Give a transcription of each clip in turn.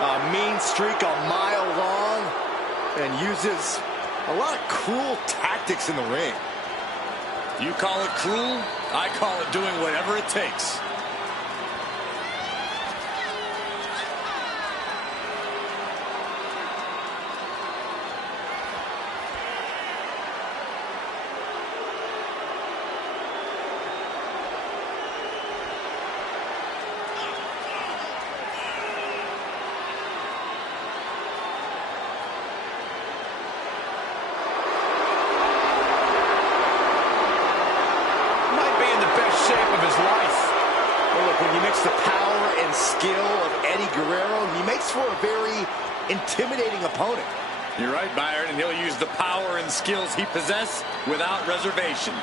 A mean streak a mile long, and uses a lot of cruel tactics in the ring. You call it cruel, I call it doing whatever it takes. When you mix the power and skill of Eddie Guerrero, he makes for a very intimidating opponent. You're right, Byron, and he'll use the power and skills he possesses without reservations.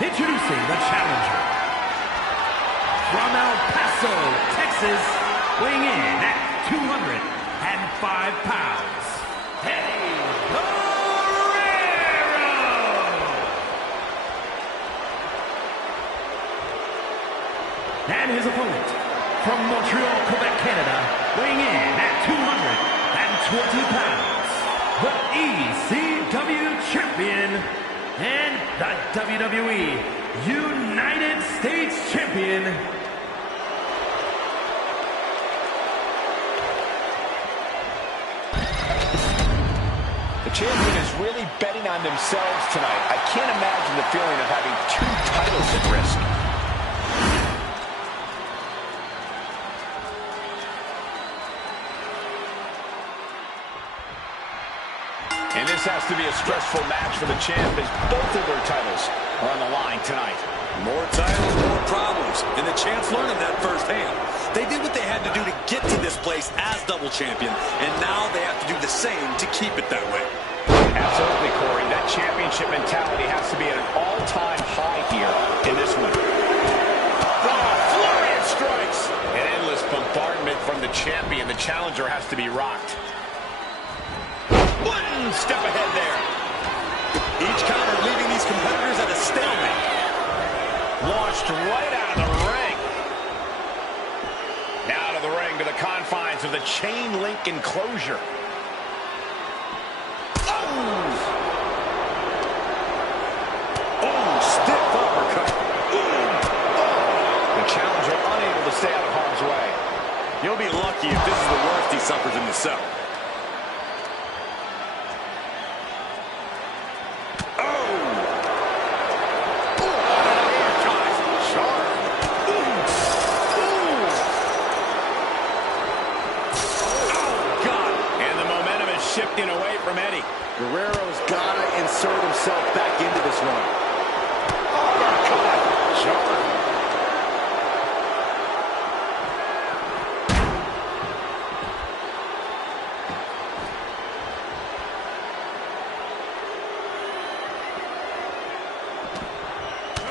Introducing the challenger. From El Paso, Texas, weighing in at 205 pounds, Eddie Guerrero. And his opponent, from Montreal, Quebec, Canada, weighing in at 220 pounds, the ECW champion and the WWE United States Champion, the champion is really betting on themselves tonight. I can't imagine the feeling of having two titles at risk. And this has to be a stressful match for the champ as both of their titles are on the line tonight. More titles, more problems. And the champ's learning that firsthand. They did what they had to do to get to this place as double champion, and now they have to do the same to keep it that way. Absolutely, Corey. That championship mentality has to be at an all-time high here in this one. Oh, flurry of strikes. An endless bombardment from the champion. The challenger has to be rocked. One step ahead there. Each counter leaving these competitors at a stalemate. Launched right out of the ring. Out of the ring to the confines of the chain link enclosure. Oh, stiff uppercut. The challenger unable to stay out of harm's way. You'll be lucky if this is the worst he suffers in the cell. Shifting away from Eddie. Guerrero's got to insert himself back into this one. Uppercut. Sharp.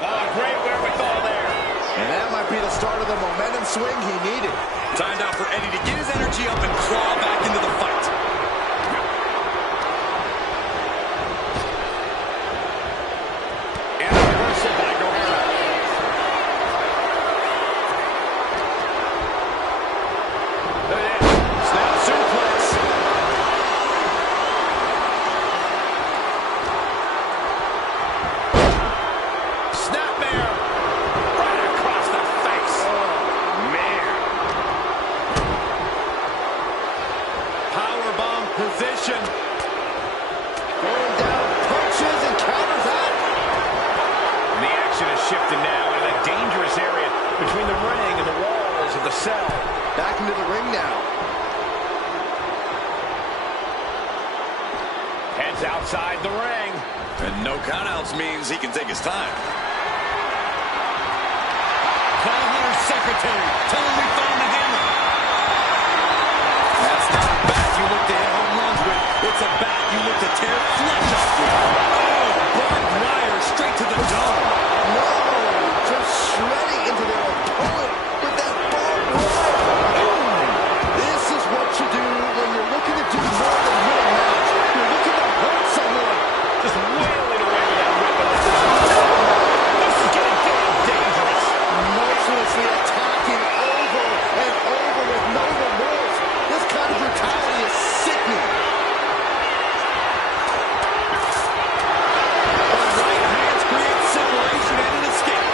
Oh, great wherewithal there. And that might be the start of the momentum swing he needed. Time now for Eddie to get his energy up and claw back into the fight. Position. Going down, punches and counters out. And the action is shifted now in a dangerous area between the ring and the walls of the cell. Back into the ring now. Heads outside the ring. And no countouts means he can take his time. Call secretary. Tell him we found the hammer. That's not a bat you look to hit home runs with. It's a bat you look to tear flesh off with. Oh, barbed wire straight to the dome. No, just shredding into their opponent with that barbed wire. This is what you do when you're looking to do more than win a match. You're looking to hurt someone. Just wailing away with that weapon. This is getting damn dangerous. Mercilessly attacking over and over with no remorse. This kind of brutality is sickening. The right hands create separation and an escape.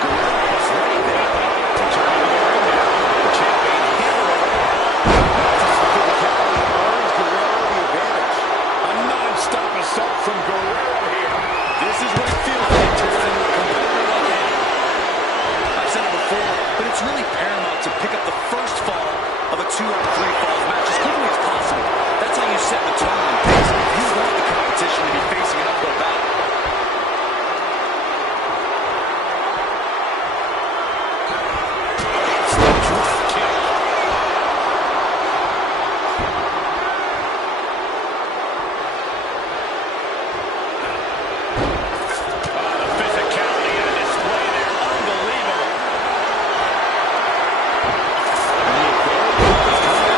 Guerrero's ready there. Returning to the ring now. The champion handling it. Earns Guerrero the advantage. A non-stop assault from Guerrero here. This is what it feels like to run into a competitor like that. I've said it before, but it's really paramount to pick up the first fall of a 2 out of 3 falls match as quickly as possible. That's how you set the tone and pace. You want the competition to be facing an uphill battle. Drop kick. The physicality on display there. Unbelievable. The ability to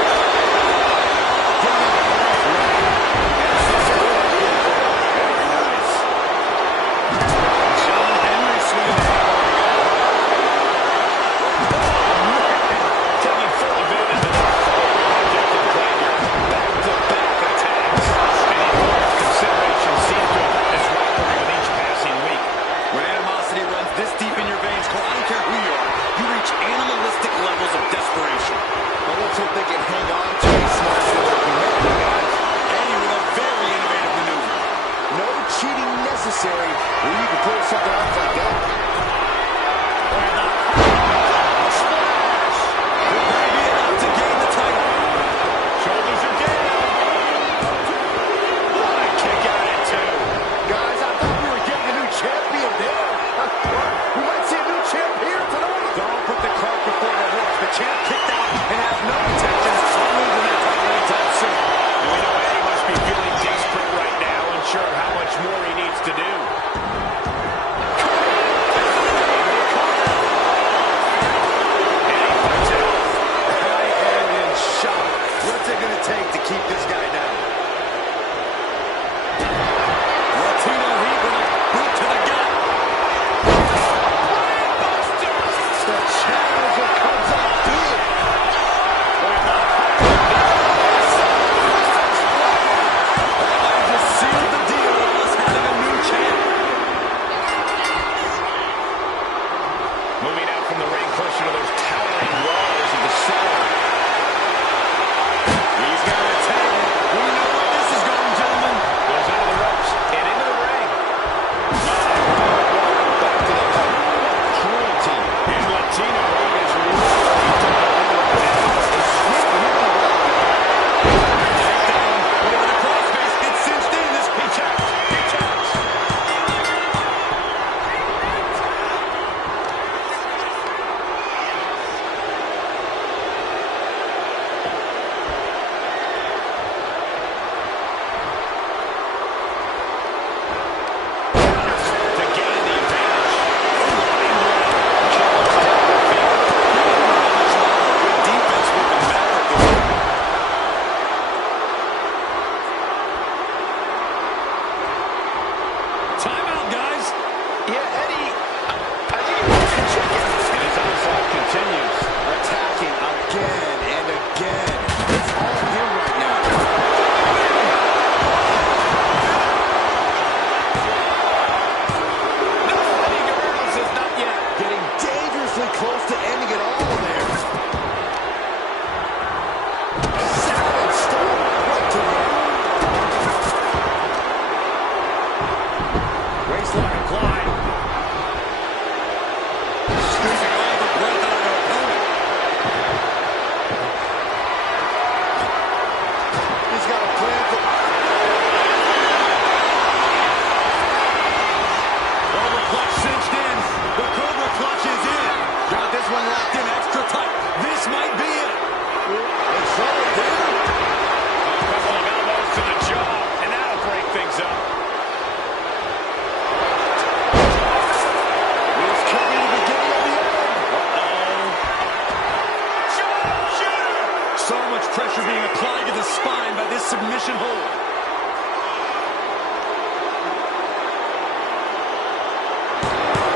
submission hold.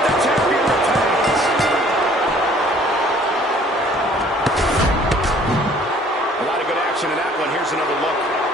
The champion retains. A lot of good action in that one. Here's another look.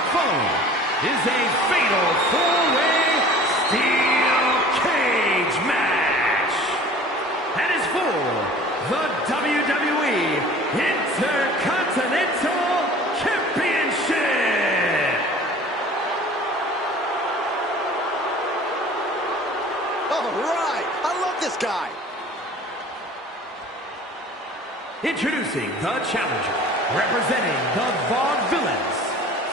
the following is a fatal four-way steel cage match. That is for the WWE Intercontinental Championship. All right, I love this guy. Introducing the challenger, representing the Vaudevillains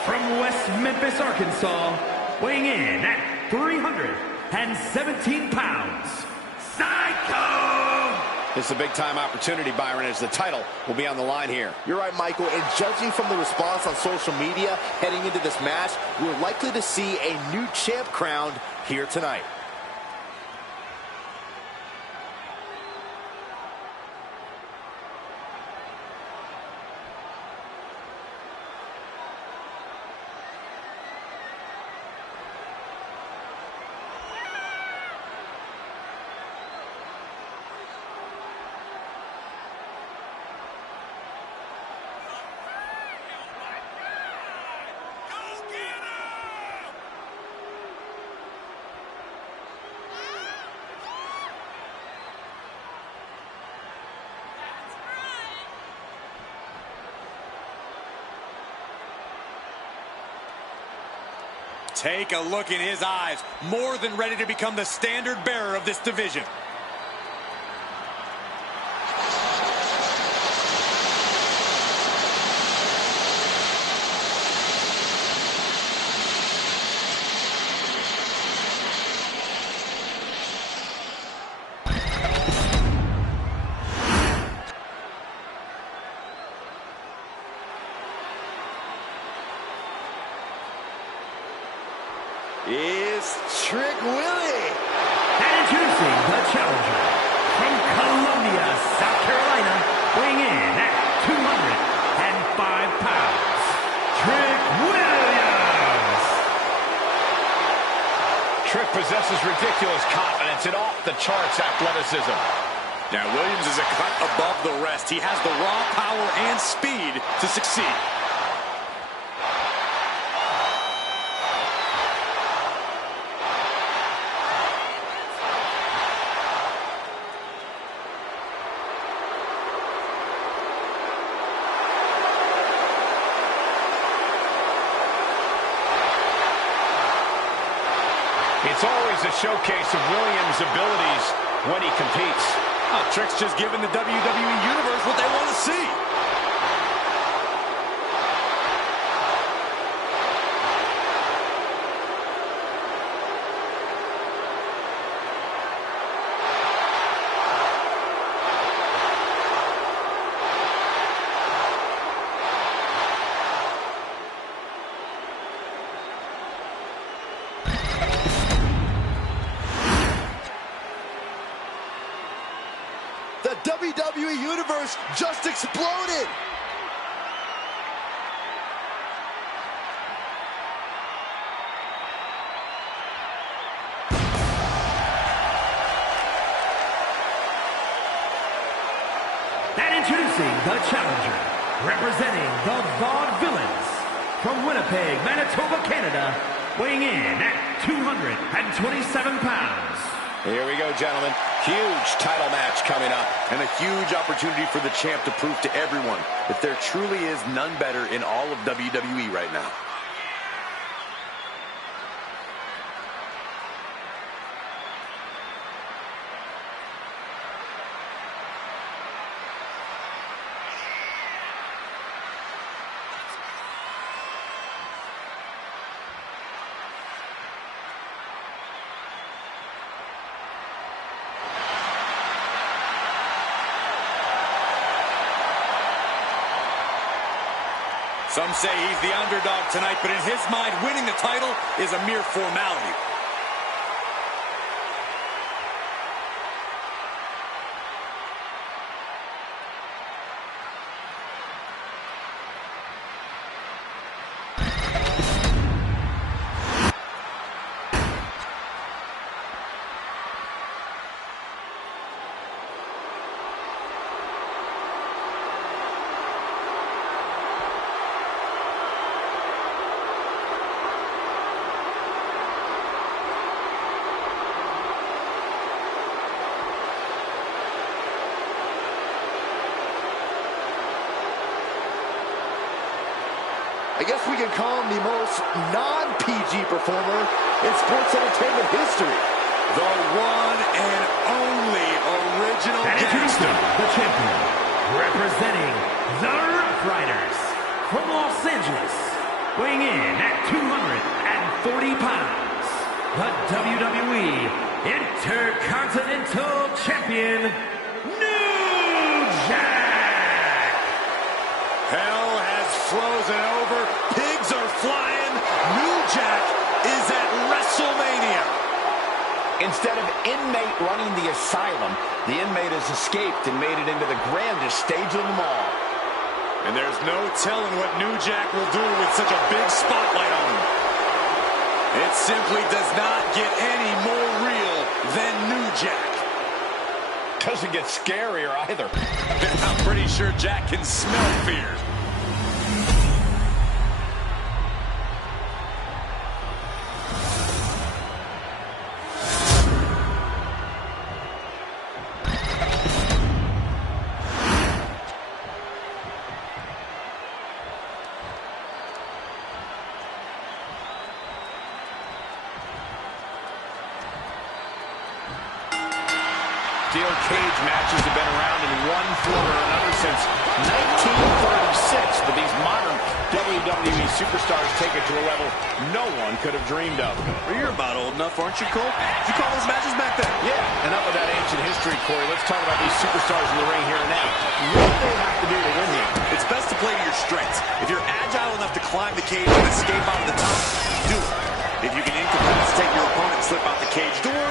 from West Memphis, Arkansas, weighing in at 317 pounds, Psycho! This is a big-time opportunity, Byron, as the title will be on the line here. You're right, Michael, and judging from the response on social media heading into this match, we're likely to see a new champ crowned here tonight. Take a look in his eyes, more than ready to become the standard bearer of this division. Is Trick Willie. And introducing the challenger, from Columbia, South Carolina, weighing in at 205 pounds, Trick Williams. Trick possesses ridiculous confidence and off-the-charts athleticism. Now, Williams is a cut above the rest. He has the raw power and speed to succeed. It's always a showcase of Williams' abilities when he competes. Trick's just giving the WWE Universe what they want to see. The WWE Universe just exploded! And introducing the challenger, representing the Vaudevillains, from Winnipeg, Manitoba, Canada, weighing in at 227 pounds. Here we go, gentlemen. Huge title match coming up. And a huge opportunity for the champ to prove to everyone that there truly is none better in all of WWE right now. Some say he's the underdog tonight, but in his mind, winning the title is a mere formality. I guess we can call him the most non-PG performer in sports entertainment history. The one and only original Introducing the champion, representing the Rough Riders from Los Angeles, weighing in at 240 pounds, the WWE Intercontinental Champion, New Jack. Hell has frozen over. Pigs are flying. New Jack is at WrestleMania. Instead of inmate running the asylum, the inmate has escaped and made it into the grandest stage of them all. And there's no telling what New Jack will do with such a big spotlight on him. It simply does not get any more real than New Jack. Doesn't get scarier either. I'm pretty sure Jack can smell fear. Steel cage matches have been around in one form or another since 1936, but these modern WWE superstars take it to a level no one could have dreamed of. Well, you're about old enough, aren't you, Cole? Did you call those matches back then? Yeah, enough of that ancient history, Corey. Let's talk about these superstars in the ring here and now. What do they have to do to win here? It's best to play to your strengths. If you're agile enough to climb the cage and escape out of the top, do it. If you can incapacitate your opponent and slip out the cage door,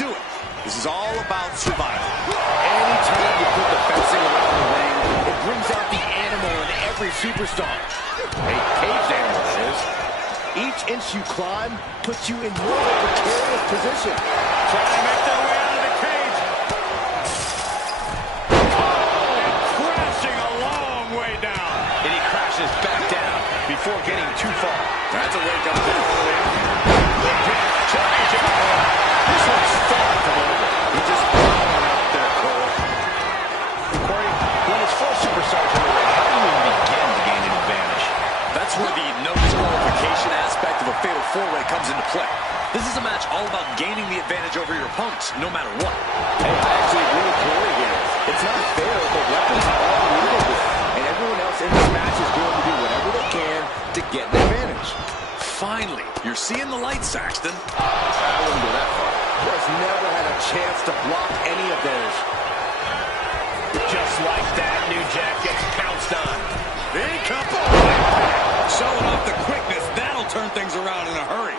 do it. This is all about survival. Anytime you put the fencing around the ring, it brings out the animal in every superstar. A caged animal, that is. Each inch you climb puts you in more of a precarious position. Trying to make their way out of the cage. Oh, and crashing a long way down. And he crashes back down before getting too far. That's a wake-up call. This one's far from over. He just thrown out there, Cole. Corey, when it's four superstars in the ring, how do you even begin to gain an advantage? That's where the no disqualification aspect of a fatal four-way comes into play. This is a match all about gaining the advantage over your opponents, no matter what. Hey, I actually agree with Corey here. It's not fair, but weapons are legal, and everyone else in this match is going to do whatever they can to get an advantage. Finally, you're seeing the light, Saxton. I wouldn't go that far. Just never had a chance to block any of theirs. Just like that, New Jack gets pounced on. Big couple. Showing off the quickness. That'll turn things around in a hurry.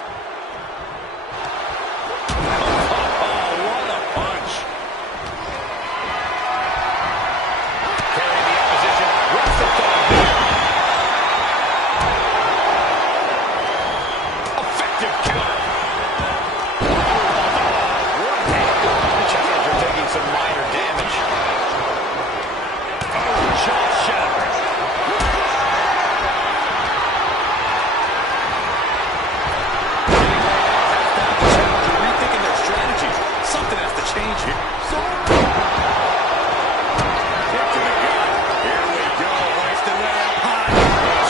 Oh, what a punch. Carrying the opposition. What's the thought here? Effective counter. One hand. The champions are taking some minor damage. Oh, jaw shattering. Rethinking their strategies. Something has to change here. Kick to the gut. Here we go. Hoisted way up high.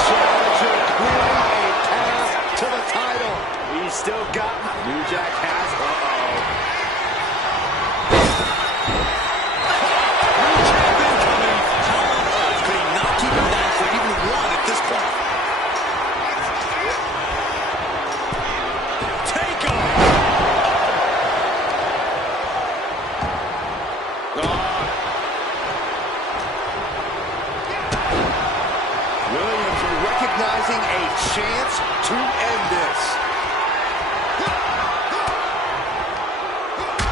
Challenger clearing a path to the title. He's still got New Jack has. New champ incoming. How on earth could he not keep him down for even one at this point? Take him. Williams recognizing a chance to end this.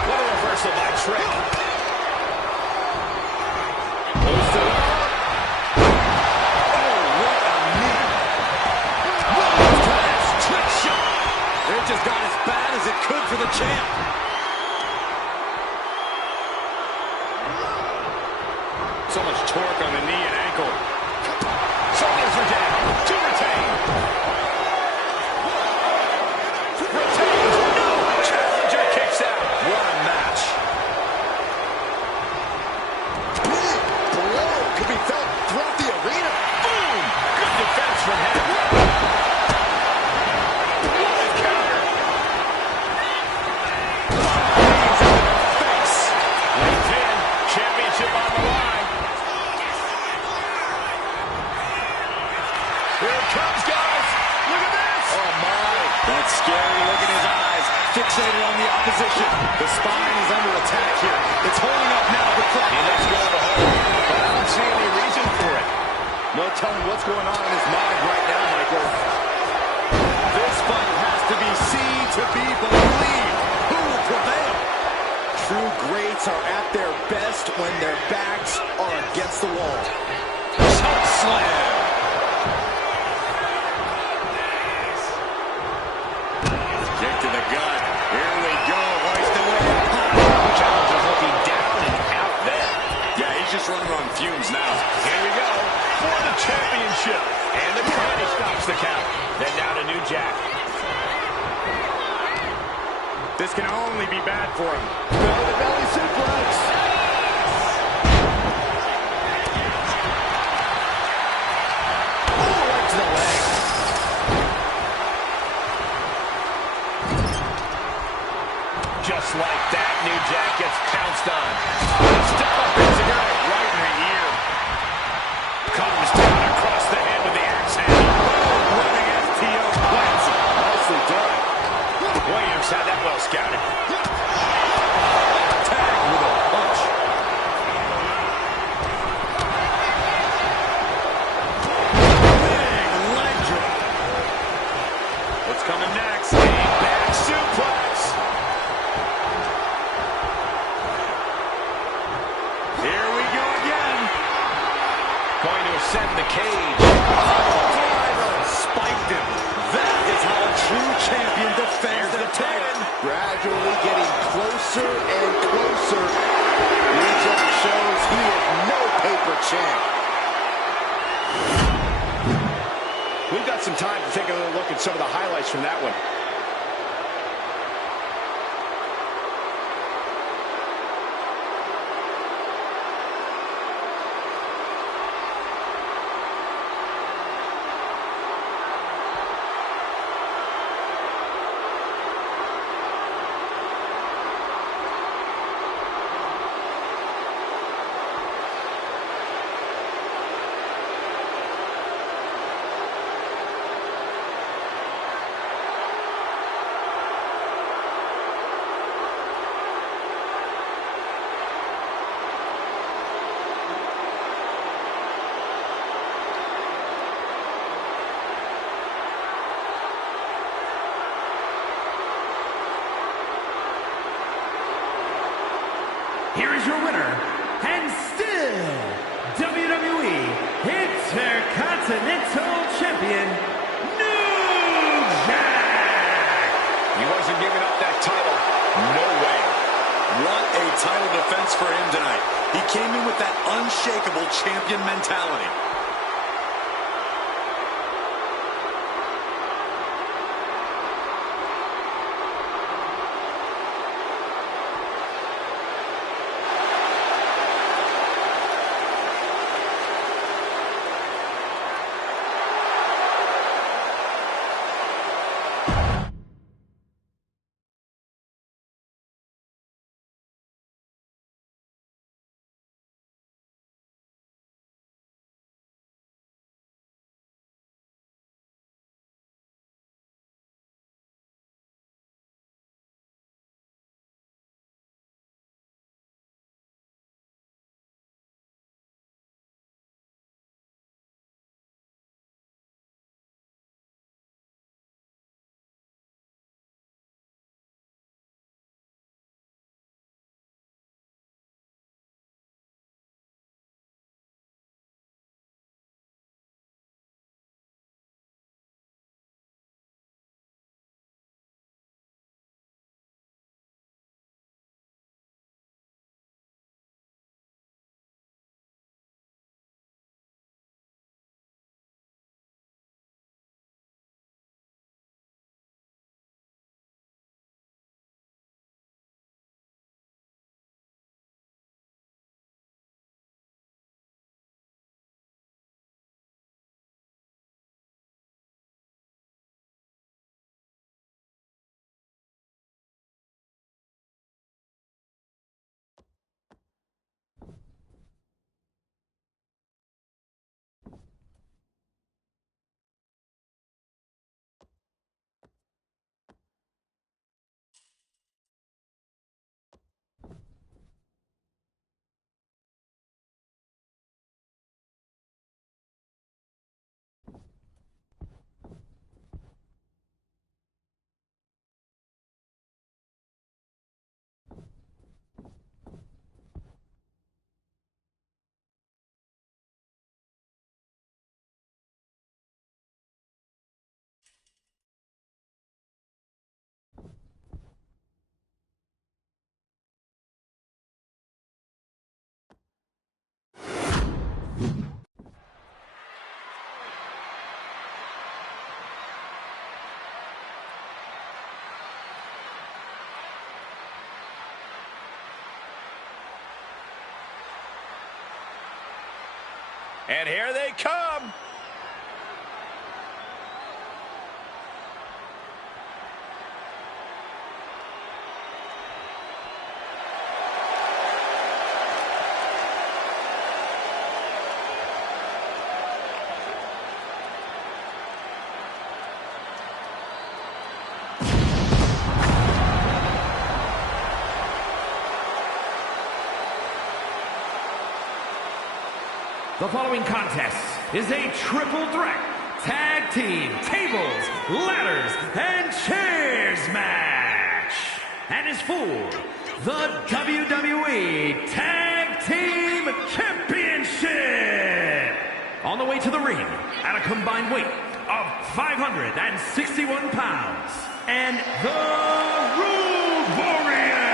What a reversal by Trick. Posted up. Oh, what a knee. Williams collapse. Trick shot. It just got as bad as it could for the champ. So much torque on the knee and ankle. Shoulders are down. To retain. Retains. No. Challenger kicks out. What a match. Big blow could be felt throughout the arena. Boom. Good defense from him. fixated on the opposition. The spine is under attack here. It's holding up now. The crowd. He lets go of the hold, but I don't see any reason for it. No telling what's going on in his mind right now, Michael. This fight has to be seen to be believed. Who will prevail? True greats are at their best when their backs are against the wall. Shot slam. Kick to the gut. Here we go. Hoist away. Challenger's looking down and out there. Yeah, he's just running on fumes now. Here we go for the championship. And the Connie stops the count. Then now to New Jack. This can only be bad for him. The belly suplex. Oh, right to the leg. Just like that, New Jack gets pounced on. Step up into it right in the ear. Comes down across the head with the axe handle. Running STO plants. Nicely done. Williams had that well scouted. Tag with a punch. Big leg drop. What's coming next? A back suplex. Here we go again. Going to ascend the cage. Driver spiked him. That is how a true champion defends their title. Gradually getting closer and closer. New Jack shows he is no paper champ. We've got some time to take another look at some of the highlights from that one. Here is your winner, and still WWE Intercontinental Champion, New Jack! He wasn't giving up that title. No way. What a title defense for him tonight. He came in with that unshakable champion mentality. And here they come. The following contest is a triple threat tag team tables, ladders, and chairs match, and is for the WWE Tag Team Championship. On the way to the ring at a combined weight of 561 pounds, and the Road Warriors.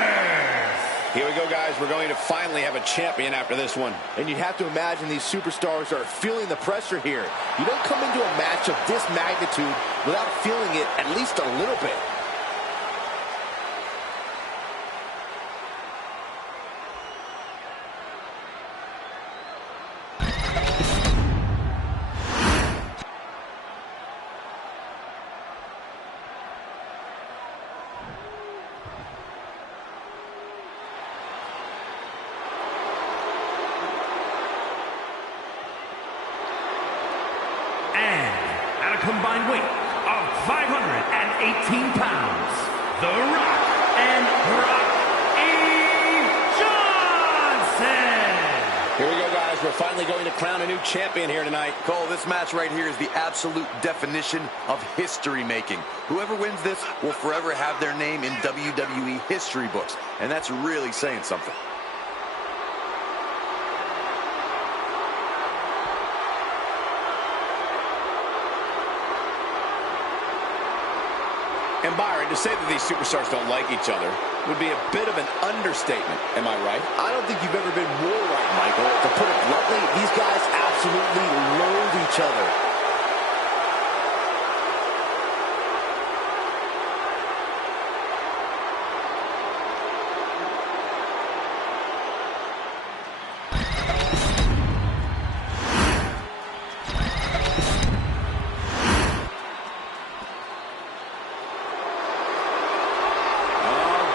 Here we go, guys. We're going to finally have a champion after this one. And you have to imagine these superstars are feeling the pressure here. You don't come into a match of this magnitude without feeling it at least a little bit. Combined weight of 518 pounds, The Rock and Brock E. Johnson. Here we go, guys. We're finally going to crown a new champion here tonight. Cole, this match right here is the absolute definition of history making. Whoever wins this will forever have their name in WWE history books, and that's really saying something. And Byron, to say that these superstars don't like each other would be a bit of an understatement. Am I right? I don't think you've ever been more right, Michael. To put it bluntly, these guys absolutely loathe each other.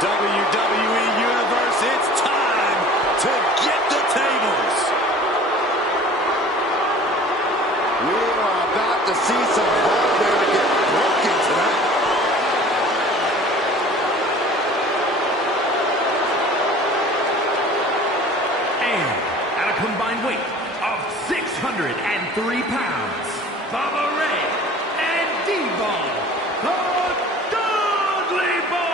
WWE Universe, it's time to get the tables. We are about to see some hardware get broken tonight. And at a combined weight of 603 pounds, Baba Ray and D-Ball, the Dudley Boys.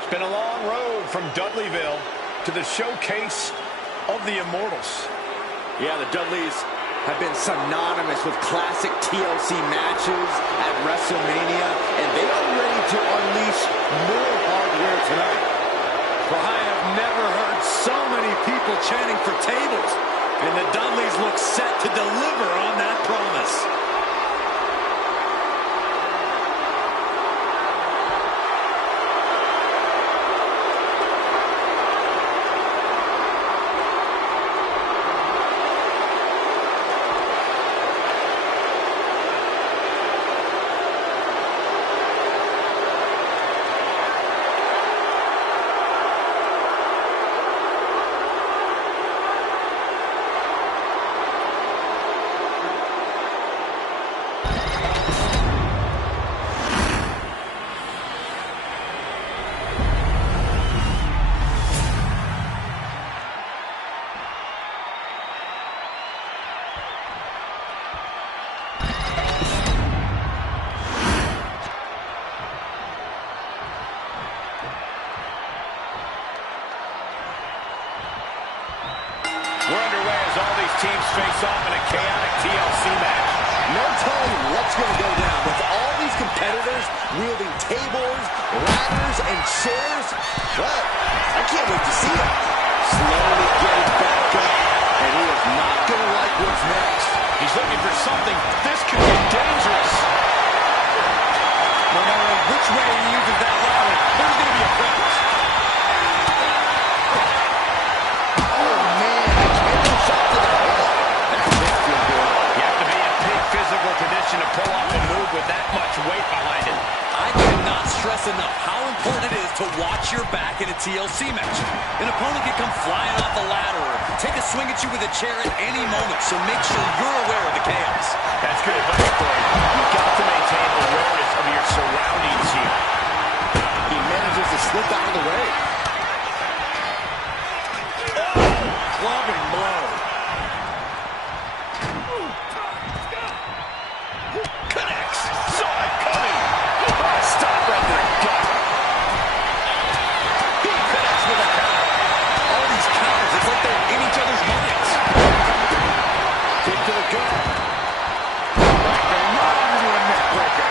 It's been a long road from Dudleyville to the showcase of the Immortals. Yeah, the Dudleys have been synonymous with classic TLC matches at WrestleMania, and they are ready to unleash more hardware tonight. Well, I have never heard so many people chanting for tables, and the Dudleys look set to deliver on that promise. We're underway as all these teams face off in a chaotic TLC match. No telling what's going to go down with all these competitors wielding tables, ladders, and chairs. Well, I can't wait to see it. Slowly getting back up, and he is not going to like what's next. He's looking for something. This could get dangerous. No matter which way he uses that ladder, there's going to be a preference. Oh, man, the kendo shot enough how important it is to watch your back in a TLC match. An opponent can come flying off the ladder or take a swing at you with a chair at any moment, so make sure you're aware of the chaos. That's good advice, Corey. You've got to maintain awareness of your surroundings here. He manages to slip out of the way. Clubbing blow. Connects. Saw it coming. Stop right there. Gut. He connects with a counter. All these counters, it's like they're in each other's minds. Kick to the gut. Right into a neck breaker.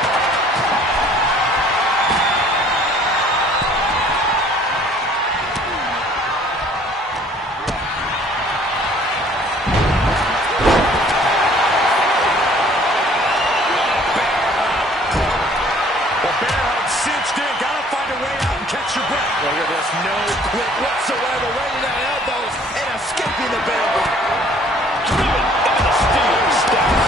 Look at this, no quit whatsoever, laying down elbows and escaping the bear hug. Driven into the steel steps.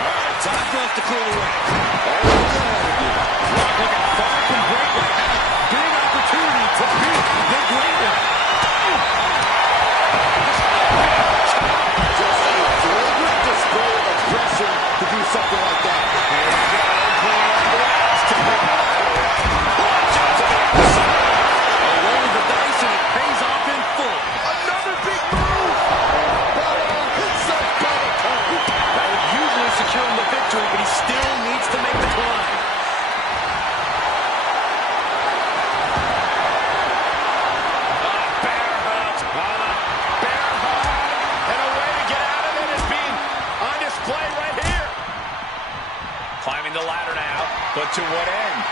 Alright, time for us to clear the way. Rock looking far from great right now. Big opportunity to beat the great one. Just a flagrant display of aggression to do something like that. Rolling the dice and it pays off in full. Another big move. It's a double count. That would usually secure him the victory, but he still needs to make the climb. Bear hug. Bear hug. And a way to get out of it is being on display right here. Climbing the ladder now, but to what end?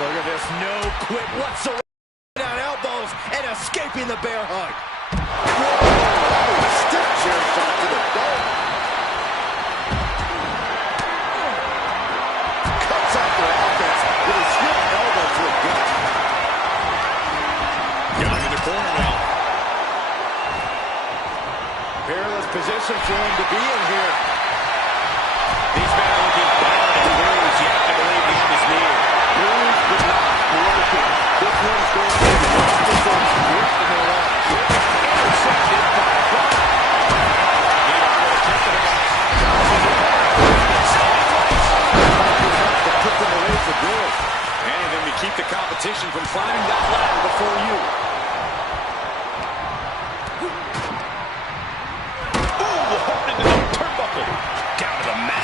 Look at this, no quit whatsoever. Down elbows and escaping the bear hug. Whoa, stiff chair shot to the gut. Cuts off their offense with a swift elbow to the gut. Got him in the corner now. Perilous position for him to be in here. These men are looking battered and bruised. You have to believe the end is near. Bruised but not broken. This one's going to be the opposite grip in their life. Intercepted by Brock. To put them away for good. Anything to keep the competition from climbing that ladder before you. Ooh, holding into the turnbuckle. Down to the mat.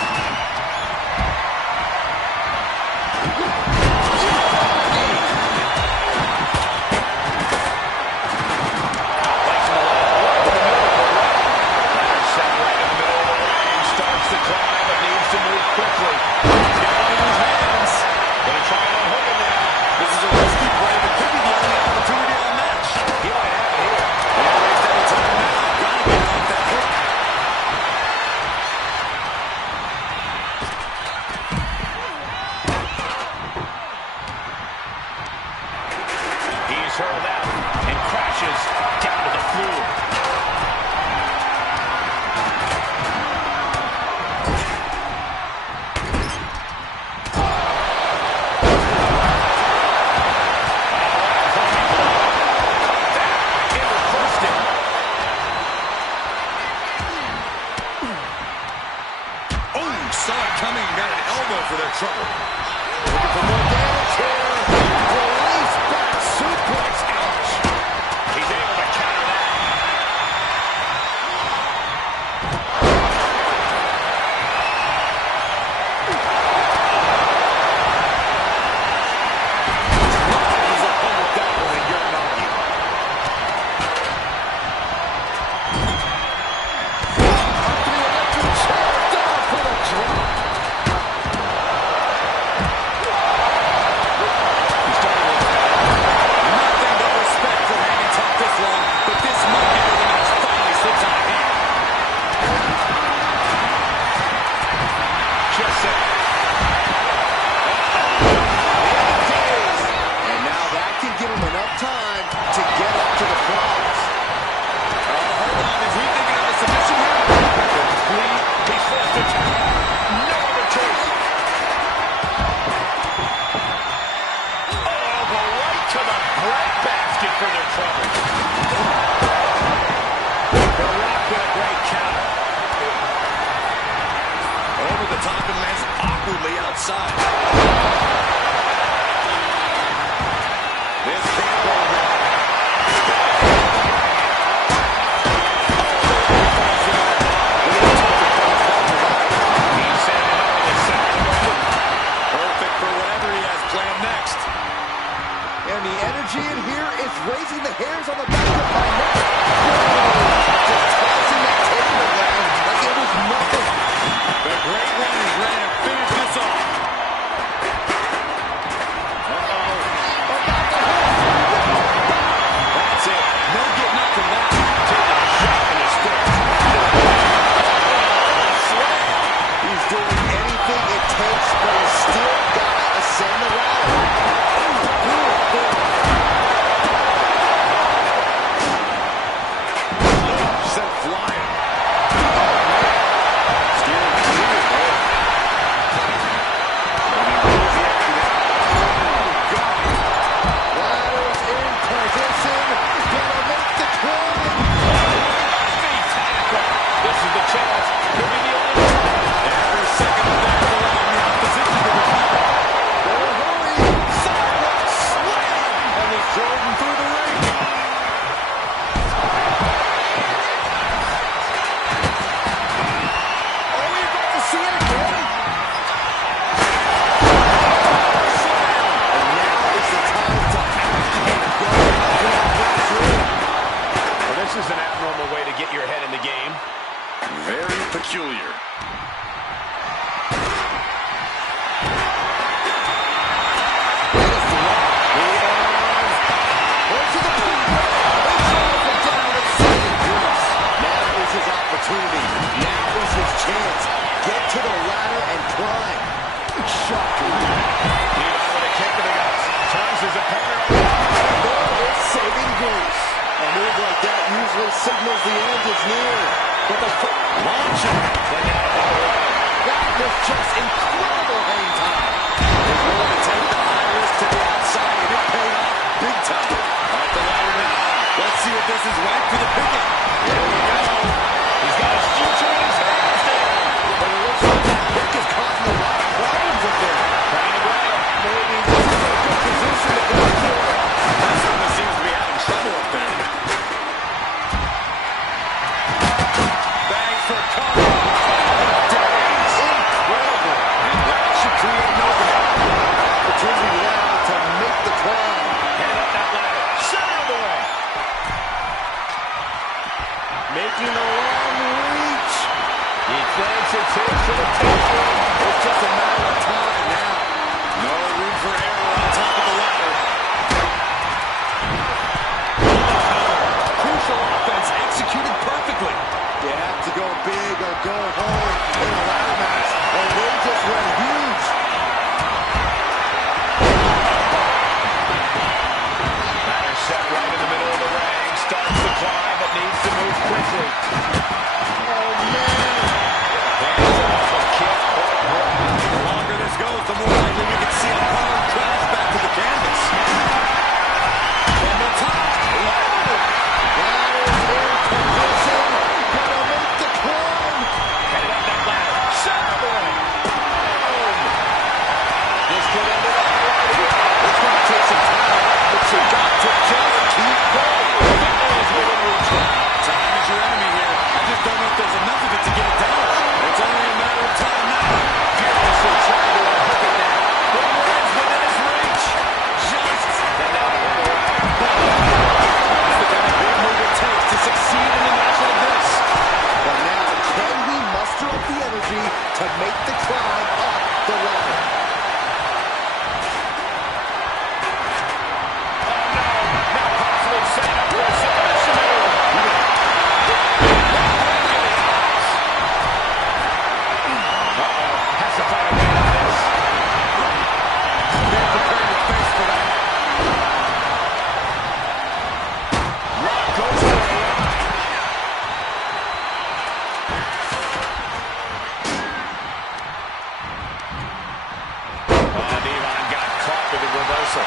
further trouble. The Rock with a great counter. Over the top and lands awkwardly outside. This can't go wrong. He's setting it up in the center of the ring. Perfect for whatever he has planned next. And the energy in here is raising the hairs on the back of my neck. Just tossing that table around like it was nothing. The great one is ready to finish this off. That's it. No getting up from that. Taking a shot in his face. He's doing anything it takes, but he's still gotta ascend the ladder. Sent flying. Ladder's in position. Gonna make the climb. Feet tackle. This is the chance. Could be the only one. Every second of that is allowing the opposition to recover. Better hurry. Sidewalk slam. And he's drove him through the ring. Are we about to see it again? And now is the time to act and go. Well, this is an abnormal way to get your head in the game. Very peculiar. Opportunity. Now is his chance. Get to the ladder and climb. Shocking. Levi with a kick to the guts. Turns his opponent over. There is saving grace. A move like that usually signals the end is near. But the Launching. that was just incredible hang time. He's willing to take the high risk to the outside, and it paid off big time. Off the ladder now. Let's see if this is right for the picking. Here we go. He's got his future in his hands there. But it looks like that pick is causing a lot of problems up there. Trying to grab. Maybe this is a good position to go for. That certainly seems to be having trouble up there. Bang for cover. Incredible. And that should create an opening. Opportunity now to make the climb. Headed up that ladder. Center of the ring. Making a long reach. He thinks it's his for the taking. It's just a matter of time now. No room for error on top of the ladder. Crucial offense executed perfectly. You have to go big or go home in a ladder match, and they just went huge. Ladder set right in the middle of the ring. Starts the climb, but needs to move quickly. Oh, man. Hands off a kick or a grab. The longer this goes, the more likely we can see a hard crash back to the canvas. From the top. Ladder's in position. Gonna make the climb. Headed up that ladder. Center of the ring. Boom. This could end it all right here. It's gonna take some time, but you got to just keep going. Fingers within reach now. Time is your enemy here. I just don't know if there's enough of it to get it down. It's only a matter of time now. Furiously trying to unhook it now. The ring's within his reach. Just. And now to the right. That's the kind of big move it takes to succeed in a match like this. But now, can he muster up the energy to make the climb up the ladder? Now possibly setting up for a submission move. Has to find a way out of this. They're preparing to face for that. Rock goes for the rock. Devon got caught with a reversal.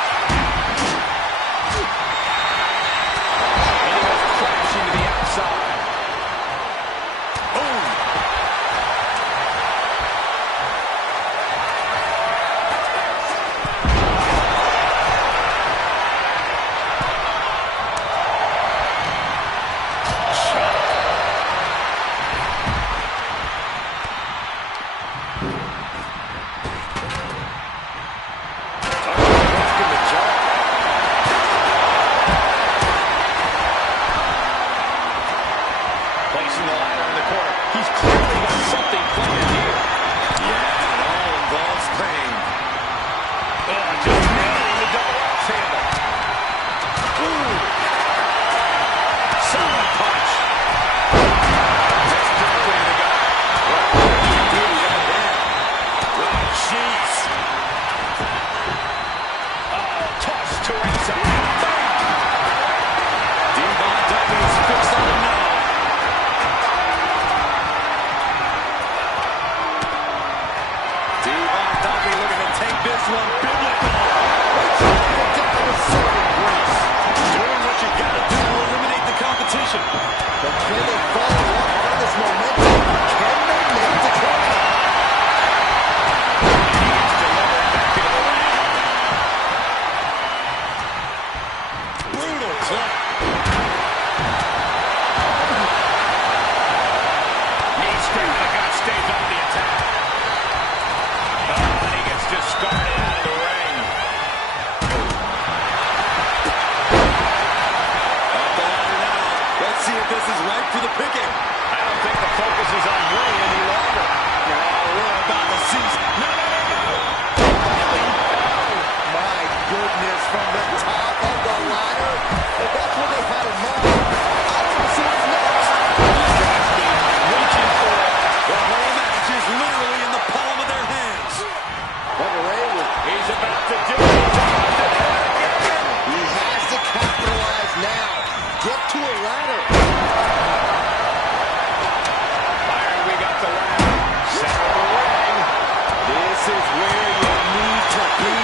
toss to ringside. Devon is fixed on him now. Devon looking to take this one biblical. Doing what you gotta do to eliminate the competition. But can they follow up on this momentum? Can they make the comeback? Brutal club. Knee straight to the gut, stays on the attack. Oh, and he gets discarded out of the ring. Up the ladder now. Let's see if this is right for the picking. I don't think the focus is on Ray any longer. Oh, we're about to see. No! My goodness, from the top of the ladder. If that's what they had in mind, I don't see what's next. Reaching for it. The whole match is literally in the palm of their hands. He's about to do it. He has to capitalize now. Get to a ladder. Byron, we got the ladder. Center of the ring. This is where you need to be.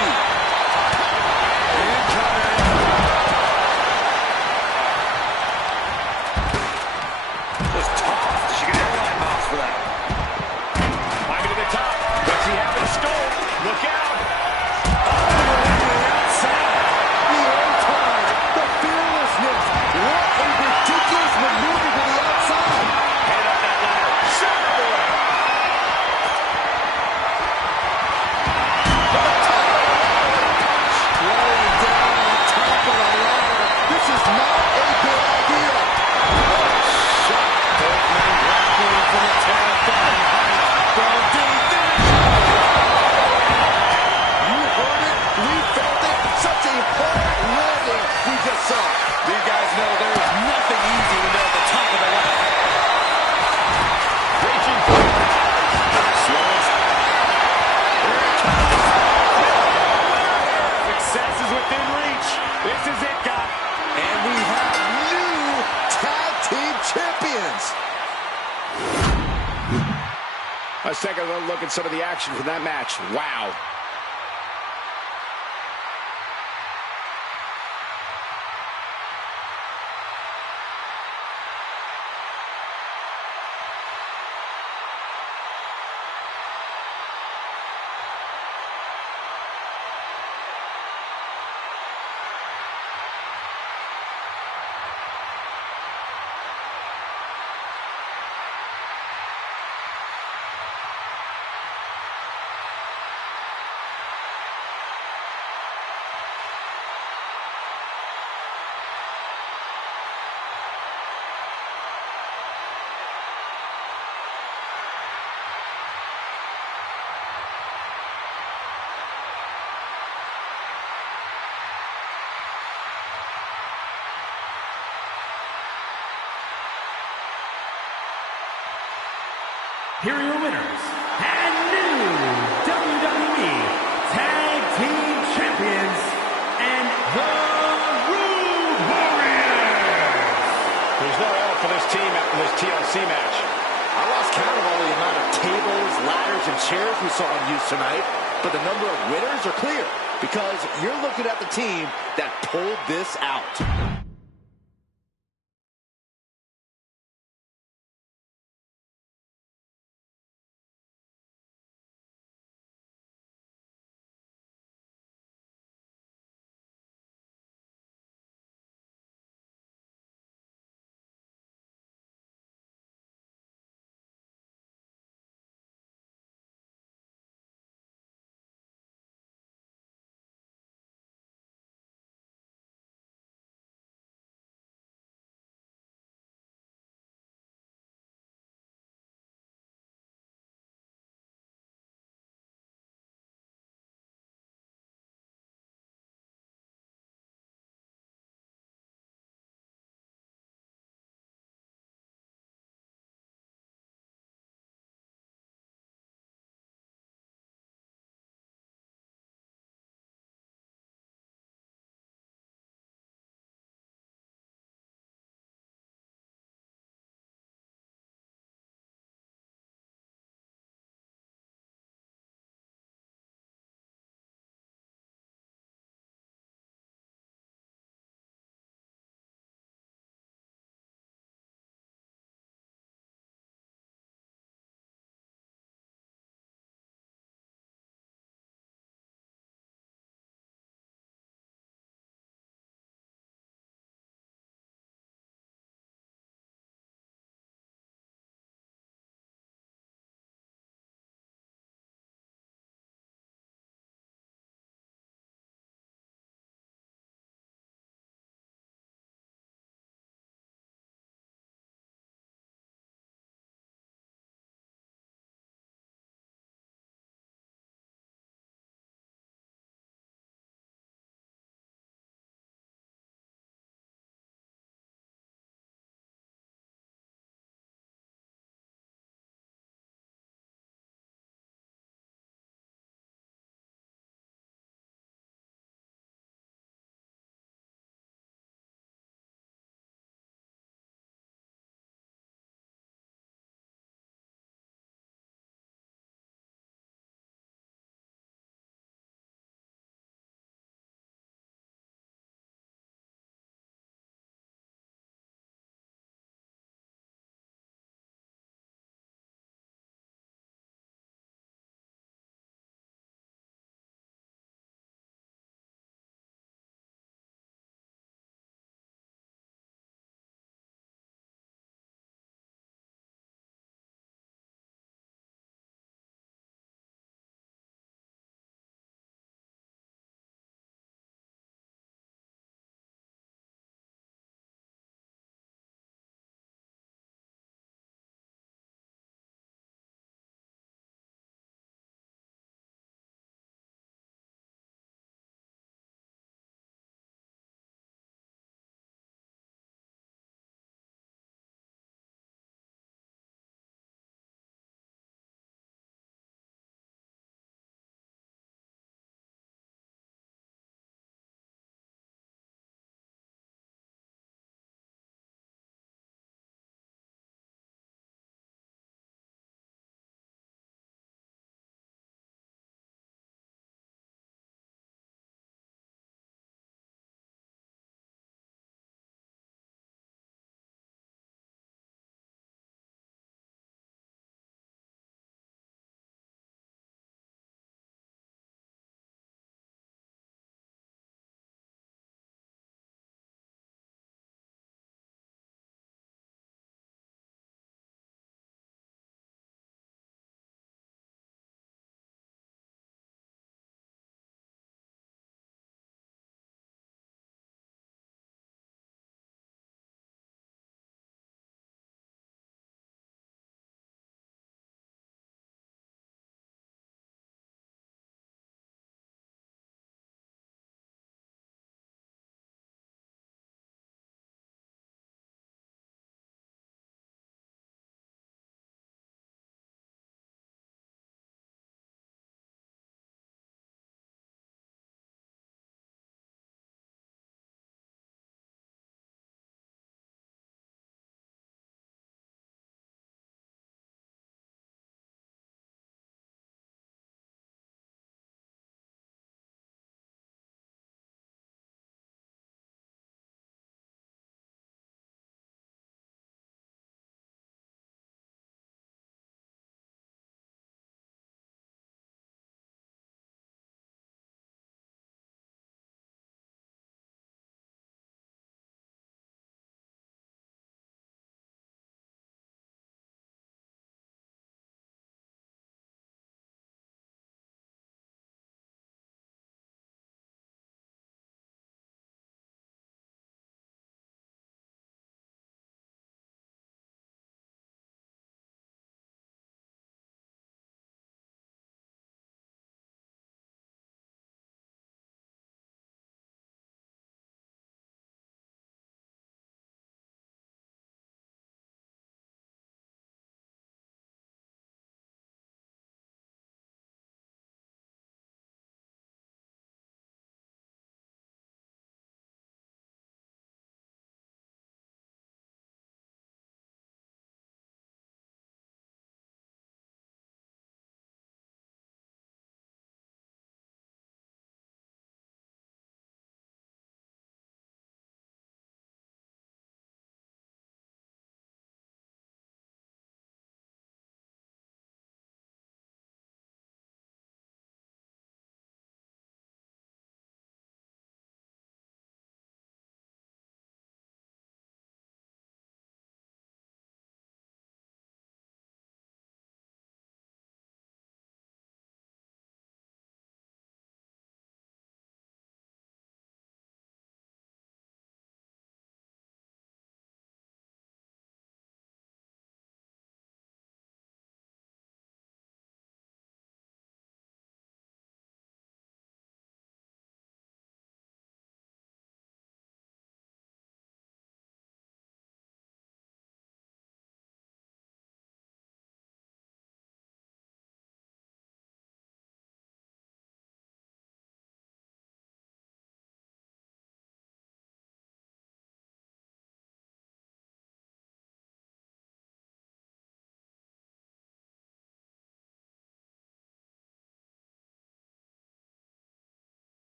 Just tough. She can airline miles for that. Climbing to the top. What's he have in store? Look out. The airtime, the fearlessness. What a ridiculous maneuver to the outside. Head up that ladder. Center of the ring. Laying down on top of the ladder. This is not a good idea. Both men grappling from a terrifying height. You heard it. We felt it. Such a hard landing we just saw. These guys know there is nothing easy when they're at the top of the ladder. Reaching for it. Here it comes. Success is within reach. This is it, guys. And we have new tag team champions. Let's take a little look at some of the action from that match. Wow. Here are your winners and new WWE Tag Team Champions and the Road Warriors. There's no L for this team after this TLC match. I lost count of all the amount of tables, ladders, and chairs we saw in use tonight, but the number of winners are clear because you're looking at the team that pulled this out.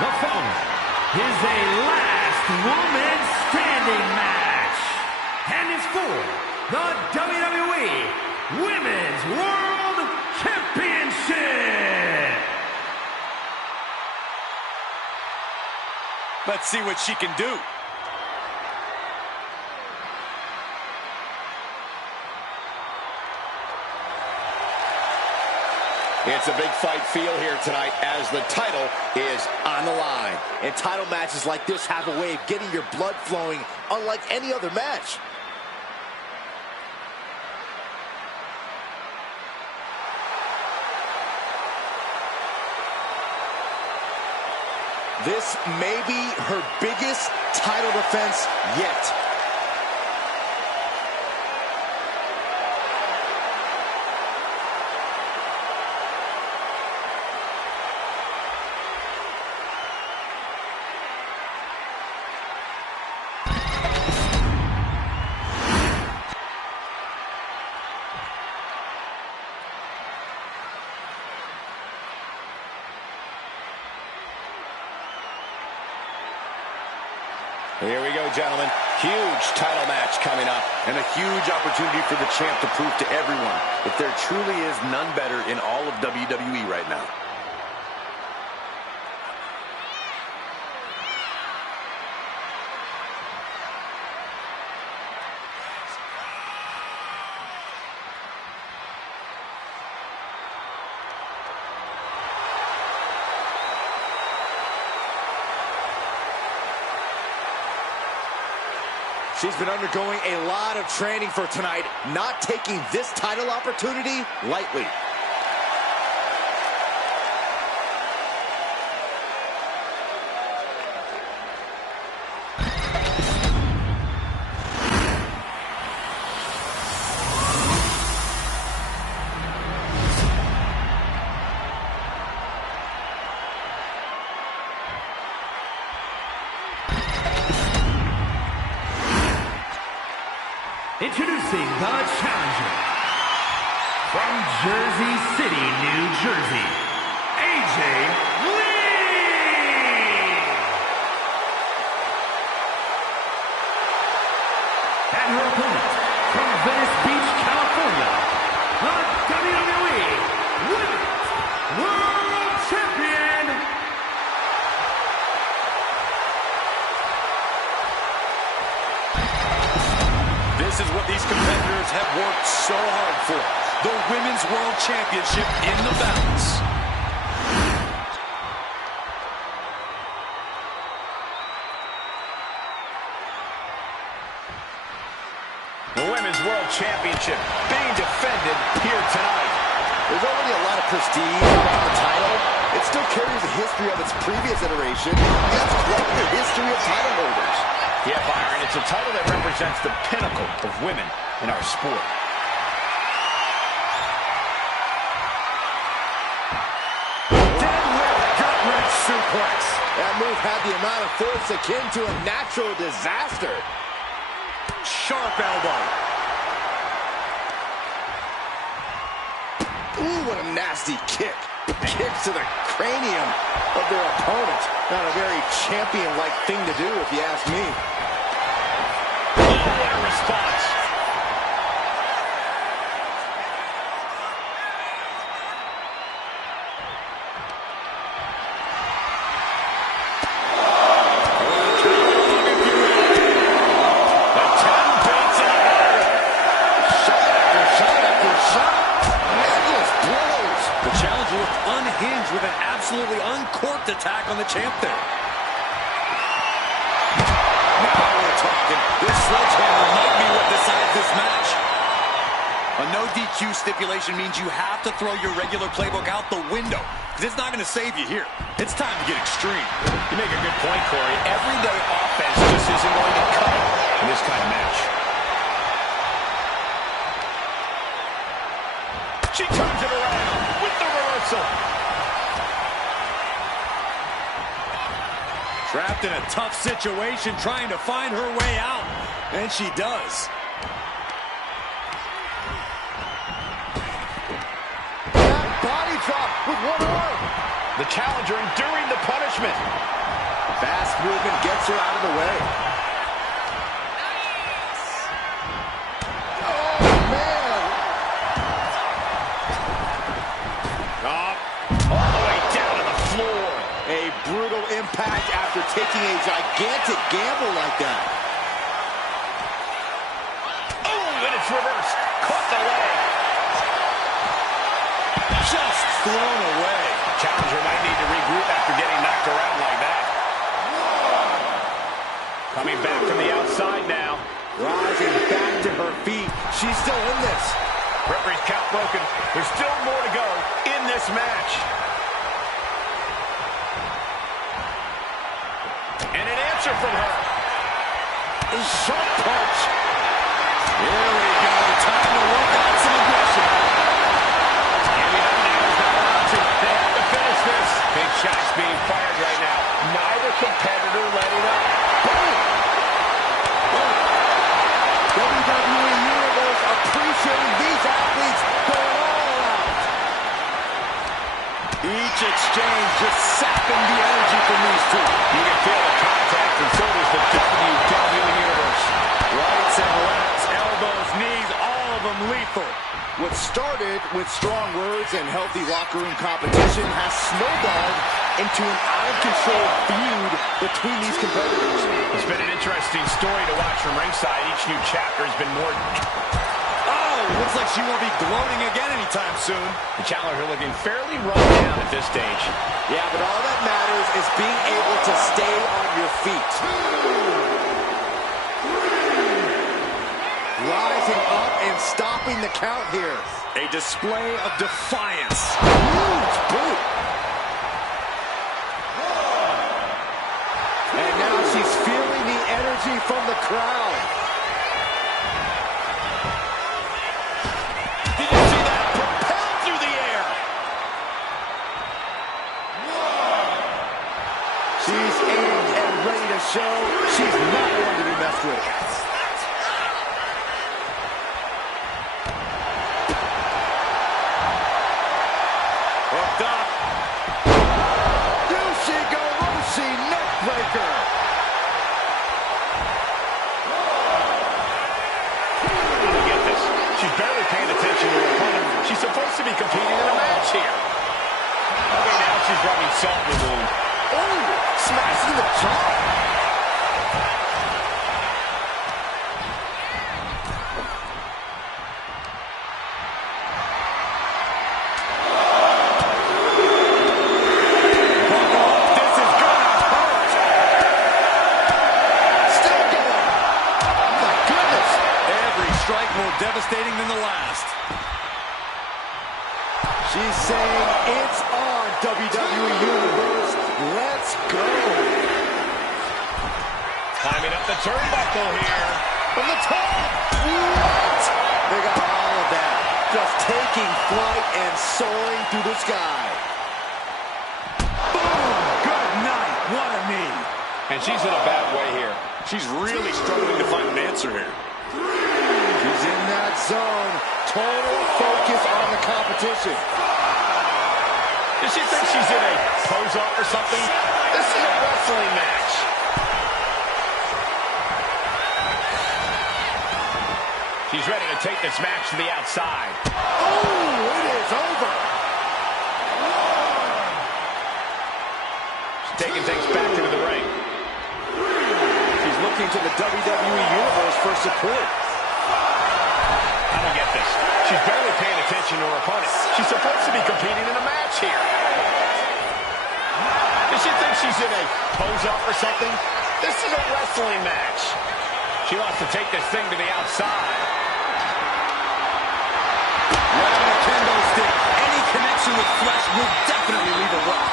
The following is a last woman standing match and is for the WWE Women's World Championship. Let's see what she can do. It's a big fight feel here tonight as the title is on the line. And title matches like this have a way of getting your blood flowing unlike any other match. This may be her biggest title defense yet. Here we go, gentlemen. Huge title match coming up. And a huge opportunity for the champ to prove to everyone that there truly is none better in all of WWE right now. She's been undergoing a lot of training for tonight, not taking this title opportunity lightly. Introducing the challenger from Jersey City, New Jersey, AJ Lee! And her opponent from Venice Beach, California, the WWE Women's World Champion, This is what these competitors have worked so hard for. The Women's World Championship in the balance. The Women's World Championship being defended here tonight. There's already a lot of prestige around the title. It still carries a history of its previous iteration. That's quite the history of title holders. Yeah, Byron, it's a title that represents the pinnacle of women in our sport. Deadlift gut-wrench suplex. That move had the amount of force akin to a natural disaster. Sharp elbow. Ooh, what a nasty kick. Kicks to the cranium of their opponent. Not a very champion-like thing to do, if you ask me. Oh, what a response. The 10 baits in a hurry. Shot after shot after shot. Endless blows. The challenger looked unhinged with an absolutely uncorked attack on the champ there. Now we're talking. This sledgehammer might be what decides this match. A no DQ stipulation means you have to throw your regular playbook out the window, because it's not going to save you here. It's time to get extreme. You make a good point, Corey. Everyday offense just isn't going to cut it in this kind of match. She turns it around with the reversal. Trapped in a tough situation, trying to find her way out. And she does. That body drop with one arm. The challenger enduring the punishment. punishment. Fast movement gets her out of the way. Oh, man. All the way down to the floor. A brutal impact after taking a gigantic gamble like that. Oh, and it's reversed. Caught the leg. Just thrown away. Challenger might need to regroup after getting knocked around like that. Coming back from the outside now. Rising back to her feet. She's still in this. Referee's count broken. There's still more to go in this match. And an answer from her. A sharp punch. Here we go. Time to work out some aggression. Giving up now is not an option. They have to finish this. Big shots being fired right now. Neither competitor letting up. Boom! WWE Universe appreciating these athletes going all out. Each exchange just sapping the energy from these two. You can feel the contact, and so does the WWE Universe. Rights and lefts, elbows, knees, all of them lethal. What started with strong words and healthy locker room competition has snowballed into an out-of-control feud between these competitors. It's been an interesting story to watch from ringside. Each new chapter has been more... Oh, looks like she won't be gloating again anytime soon. The challenger looking fairly run down at this stage. Yeah, but all that matters is being able to stay on your feet. Rising up and stopping the count here. A display of defiance. Huge boot. And now she's feeling the energy from the crowd. Did you see that? Propelled through the air. She's aimed and ready to show she's not one to be messed with. Hooked up. Yushigoroshi neckbreaker. Let me get this. She's barely paying attention to her opponent. She's supposed to be competing in a match here. Okay, now she's rubbing salt in the wound. Oh, smashing the jaw. Devastating than the last. She's saying it's on, WWE Universe. Let's go. Climbing up the turnbuckle here. From the top. What? They got all of that. Just taking flight and soaring through the sky. Boom! Good night. What a knee. And she's in a bad way here. She's really struggling to find an answer here. She's in that zone. Total focus on the competition. Does she think she's in a pose-off or something? This is a wrestling match. She's ready to take this match to the outside. Oh, it is over. She's taking things back into the ring. She's looking to the WWE Universe for support. I don't get this. She's barely paying attention to her opponent. She's supposed to be competing in a match here. Does she think she's in a pose-up or something? This is a wrestling match. She wants to take this thing to the outside. Right on a kendo stick. Any connection with flesh will definitely leave a rot.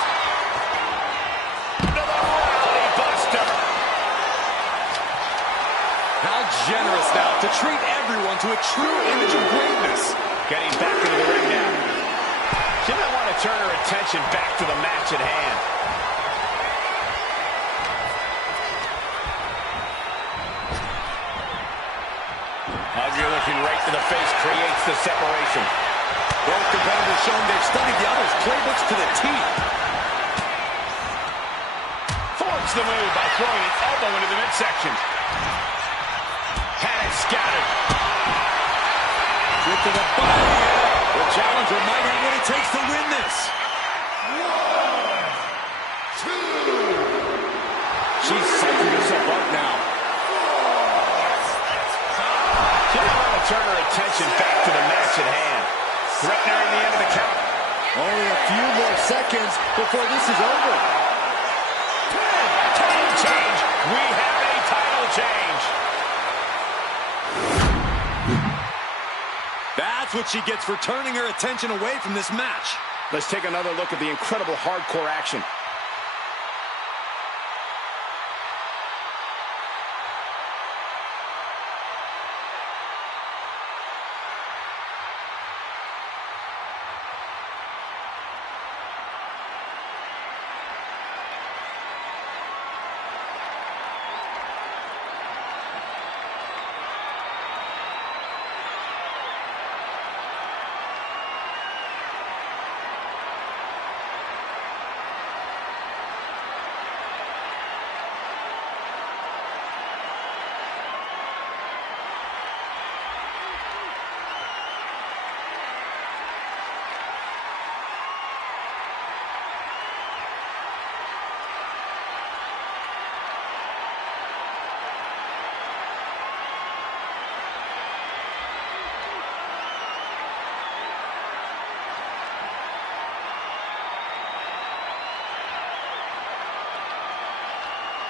How generous now to treat everyone to a true image of greatness. Getting back into the ring now. She might want to turn her attention back to the match at hand. Hugger looking right to the face creates the separation. Both competitors showing they've studied the other's playbooks to the T. starts the move by throwing an elbow into the midsection. Had it scouted. Kick to the body. The challenger might have what it takes to win this. 1, 2. She's psyching herself up now. She now want to turn her attention back to the match at hand. Threatening the end of the count. Only a few more seconds before this is over. Title change. We have a title change. That's what she gets for turning her attention away from this match. Let's take another look at the incredible hardcore action.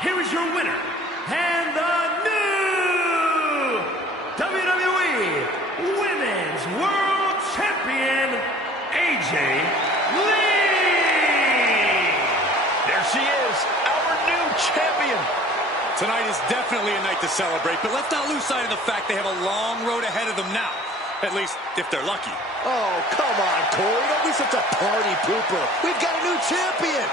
Here is your winner, and the new WWE Women's World Champion, AJ Lee! There she is, our new champion. Tonight is definitely a night to celebrate, but let's not lose sight of the fact they have a long road ahead of them now. At least, if they're lucky. Oh, come on, Corey. Don't be such a party pooper. We've got a new champion.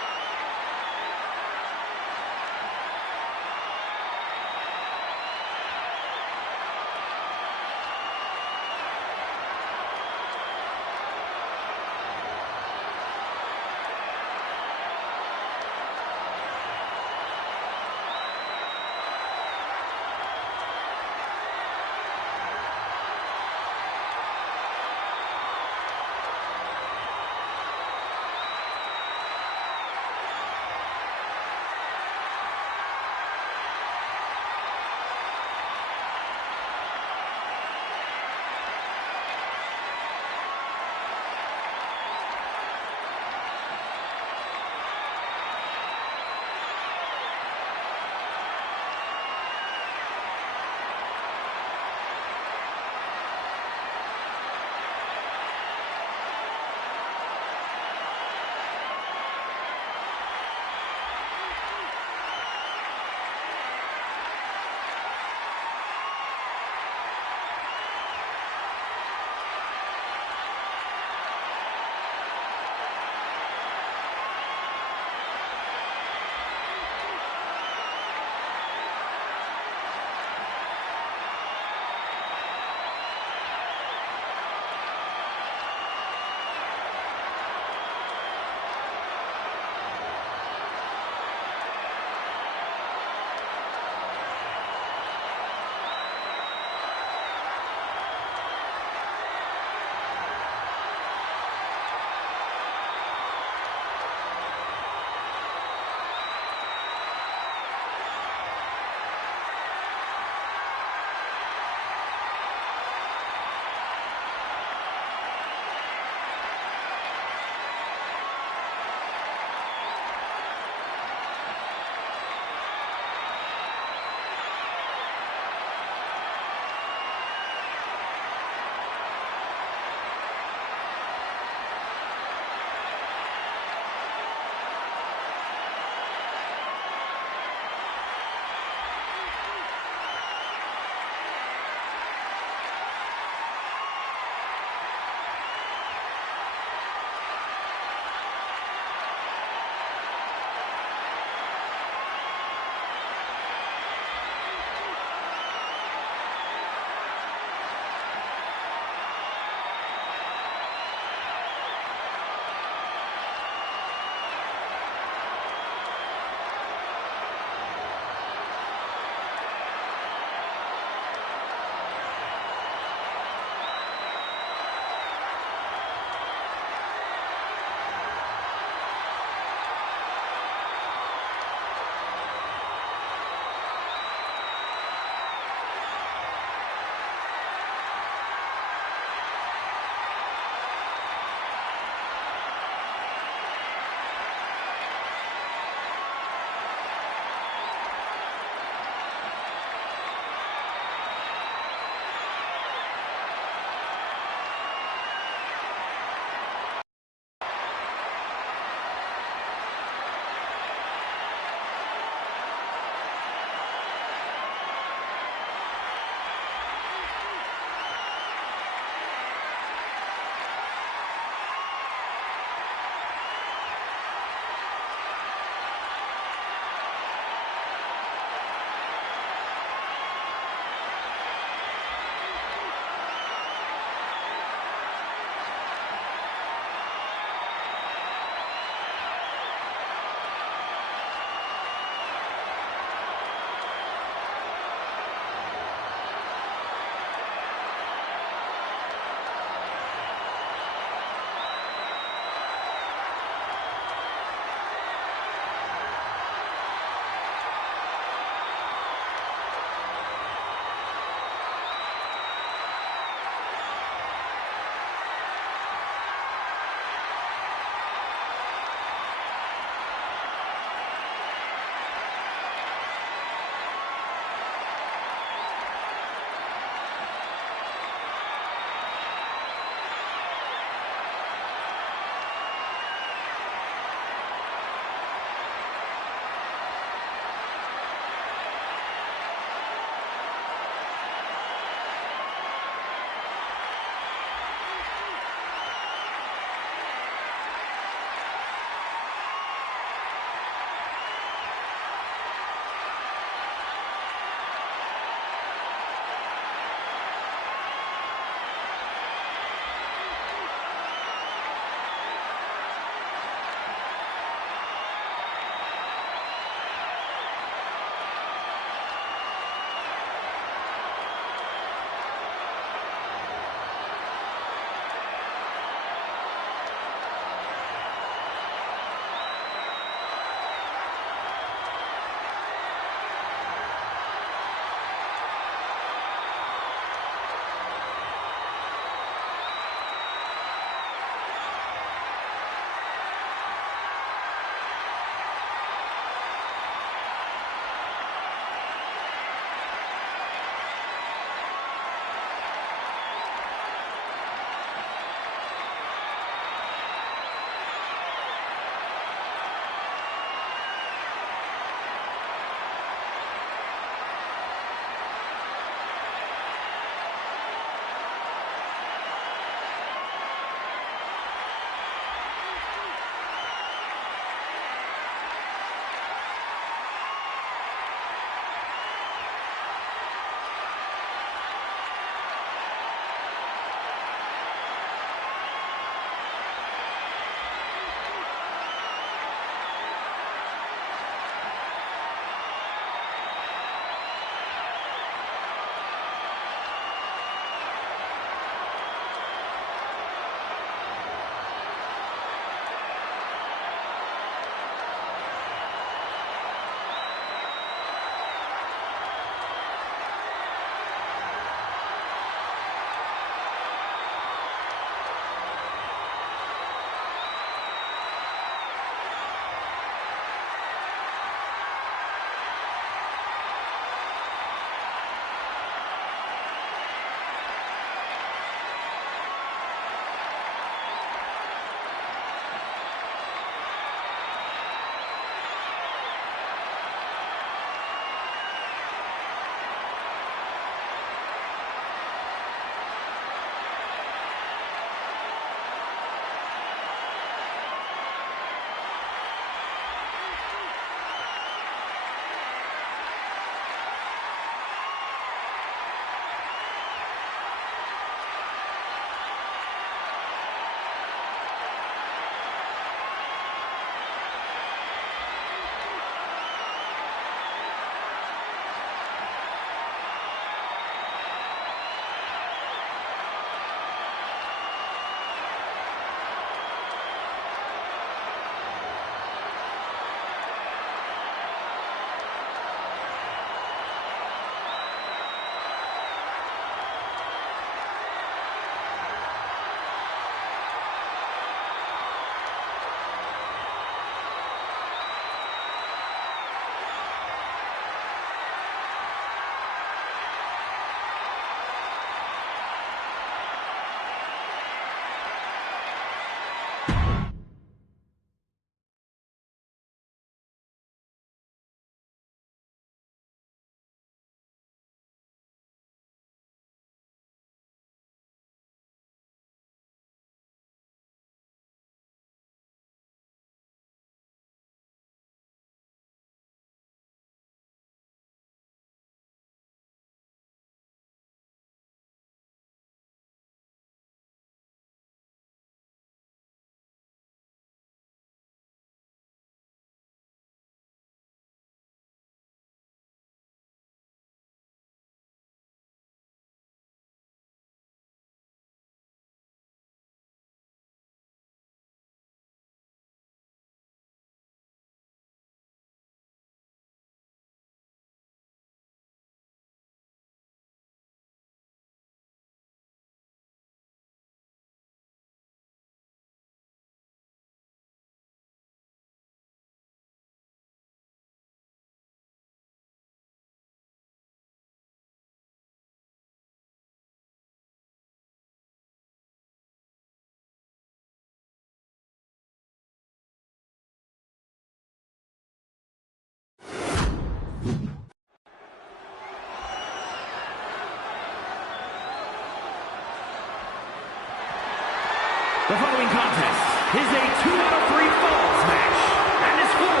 contest is a 2 out of 3 falls match and is for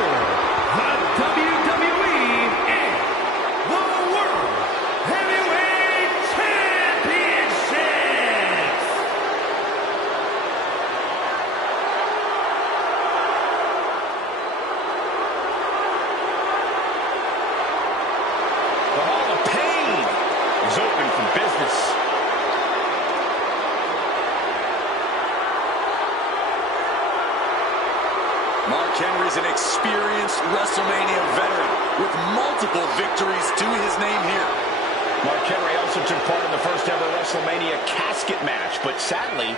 the WWE and the World Heavyweight Championships. The Hall of Pain is open for business. Mark Henry's an experienced WrestleMania veteran with multiple victories to his name here. Mark Henry also took part in the first ever WrestleMania casket match, but sadly,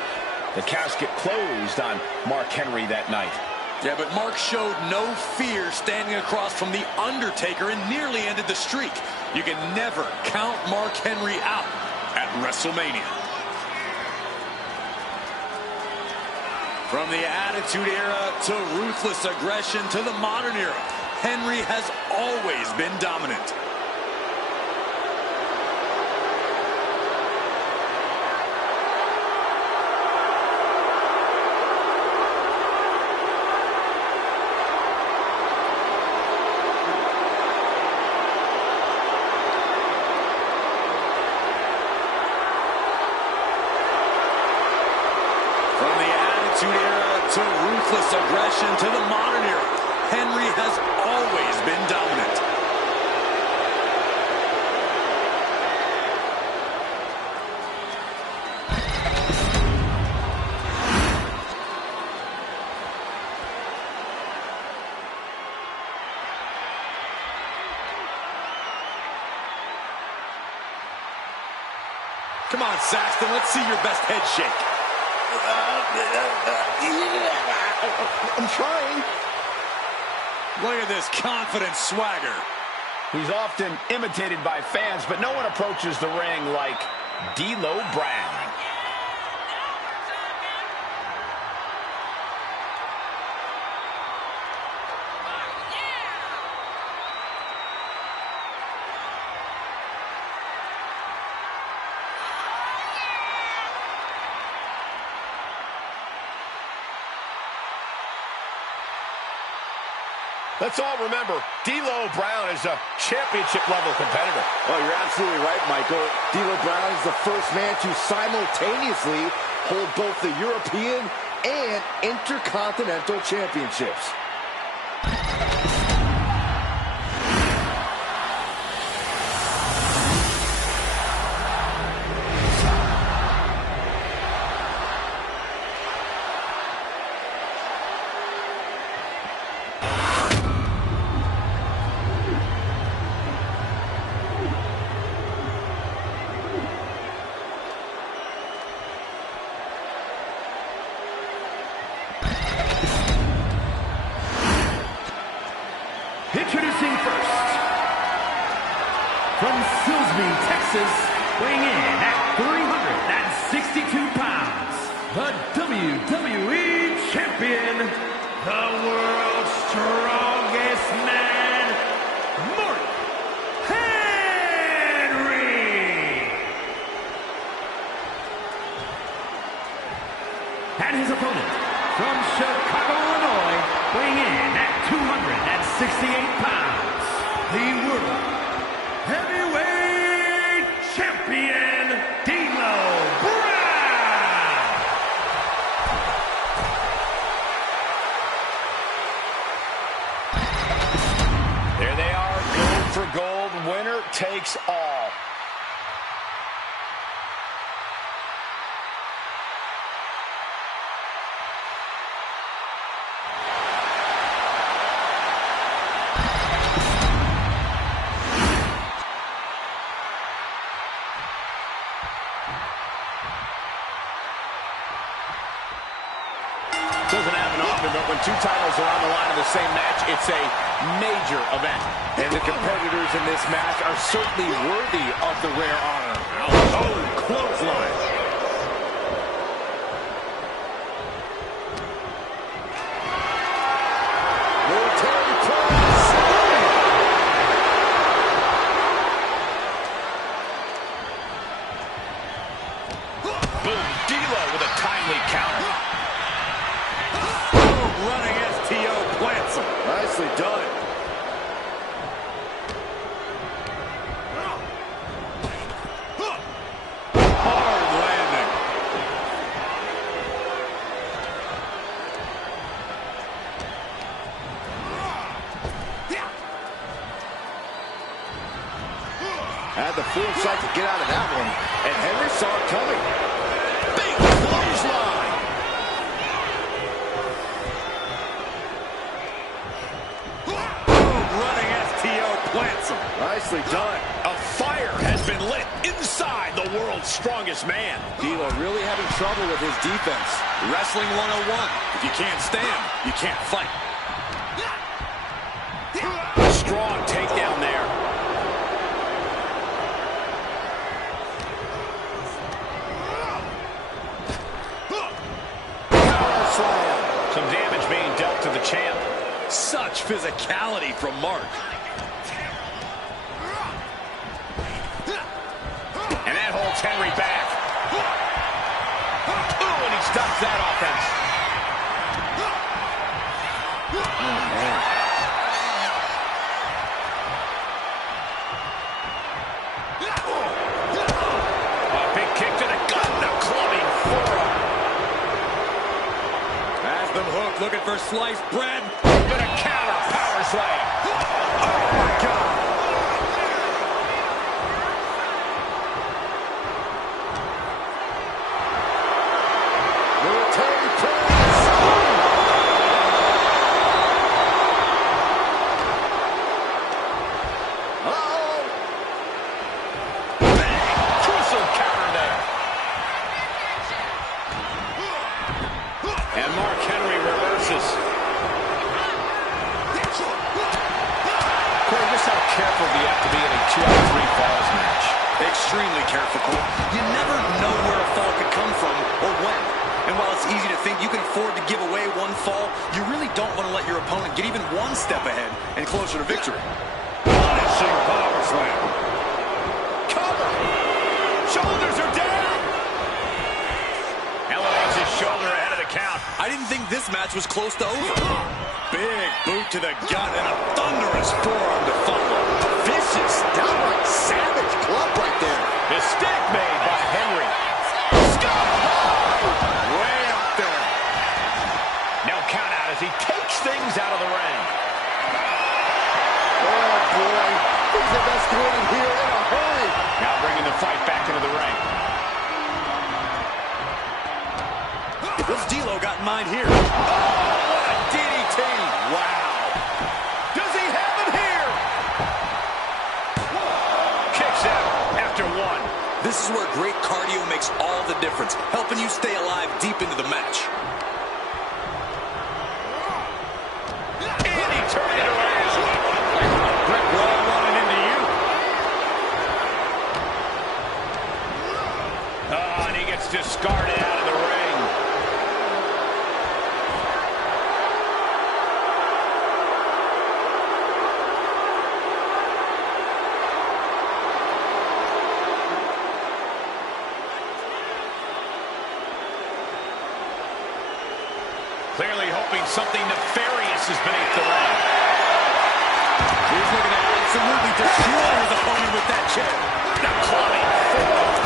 the casket closed on Mark Henry that night. Yeah, but Mark showed no fear standing across from The Undertaker and nearly ended the streak. You can never count Mark Henry out at WrestleMania. From the Attitude Era to ruthless aggression to the modern era, Henry has always been dominant. To ruthless aggression to the modern era, Henry has always been dominant. Come on, Saxton, let's see your best head shake. I'm trying. Look at this confident swagger. He's often imitated by fans, but no one approaches the ring like D'Lo Brown. Let's all remember, D'Lo Brown is a championship-level competitor. Oh, you're absolutely right, Michael. D'Lo Brown is the first man to simultaneously hold both the European and Intercontinental Championships. Introducing first, from Silsbee, Texas, weighing in at 362 pounds, the WWE Champion, the world's strongest man, Mark Henry. And his opponent, from Chicago, Illinois, weighing in at 268 pounds, the World Heavyweight Champion, D'Lo Brown. There they are, gold for gold, winner takes all. Doesn't happen often, but when two titles are on the line in the same match, it's a major event. And the competitors in this match are certainly worthy of the rare honor. Oh, clothesline. Military press. Boom, D'Lo with a timely counter. Had the foresight to get out of that one, and Henry saw it coming. Big clothesline. Running STO plants him. Nicely done. A fire has been lit inside the world's strongest man. D'Lo really having trouble with his defense. Wrestling 101. If you can't stand, you can't fight. Strong takedown there. Power slam. Some damage being dealt to the champ. Such physicality from Mark. And that holds Henry back. Oh, and he stops that offense. Oh, man. A big kick to the gut and a clubbing forearm. Has them hooked, looking for sliced bread. Gonna counter power slam. Oh, my God. Military press. Uh-oh. Crucial counter there. And Mark Henry reverses. Corey, just how careful do you have to be in a 2 out of 3 falls match? Extremely careful, Cole. You never know where a fall could come from or when. And while it's easy to think you can afford to give away one fall, you really don't want to let your opponent get even one step ahead and closer to victory. Punishing power slam. Cover. Shoulders are down. Elevates his shoulder ahead of the count. I didn't think this match was close to over. Big boot to the gut and a thunderous forearm to follow. Vicious, downright savage club right there. Mistake made by Henry. Way up there. Now count out as he takes things out of the ring. Oh, boy. He's evacuated here in a hurry. Now bringing the fight back into the ring. What's D'Lo got in mind here? Oh, what a DDT. Wow. Does he have it here? Kicks out after 1. This is where great cardio makes all the difference, helping you stay alive deep into the match. And he turned it around. Brick wall running into you. Oh, and he gets discarded out of the ring. Clearly hoping something nefarious is beneath the ring. He's looking to absolutely destroy his opponent with that chair. Now clubbing forearm.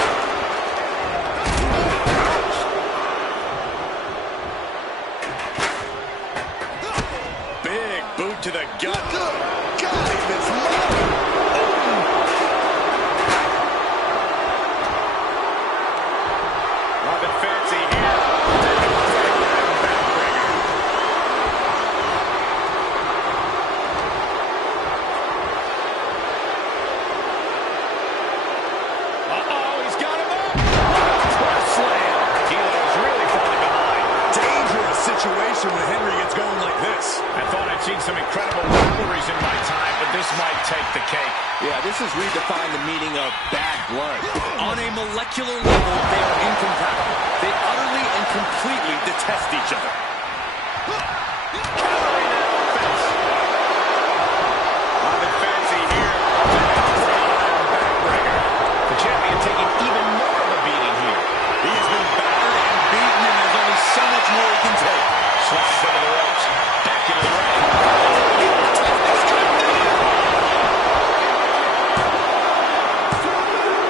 Big boot to the gut. Good golly, Miss Mark. Nothing fancy here. When Henry gets going like this. I thought I'd seen some incredible rivalries in my time, but this might take the cake. Yeah, this has redefined the meaning of bad blood. On a molecular level, they are incompatible. They utterly and completely detest each other. Countering that offense. Nothing fancy here. Backbreaker. The champion taking even more of a beating here. He has been battered and beaten, and there's only so much more he can take. Slides into the ropes. Back into the ring.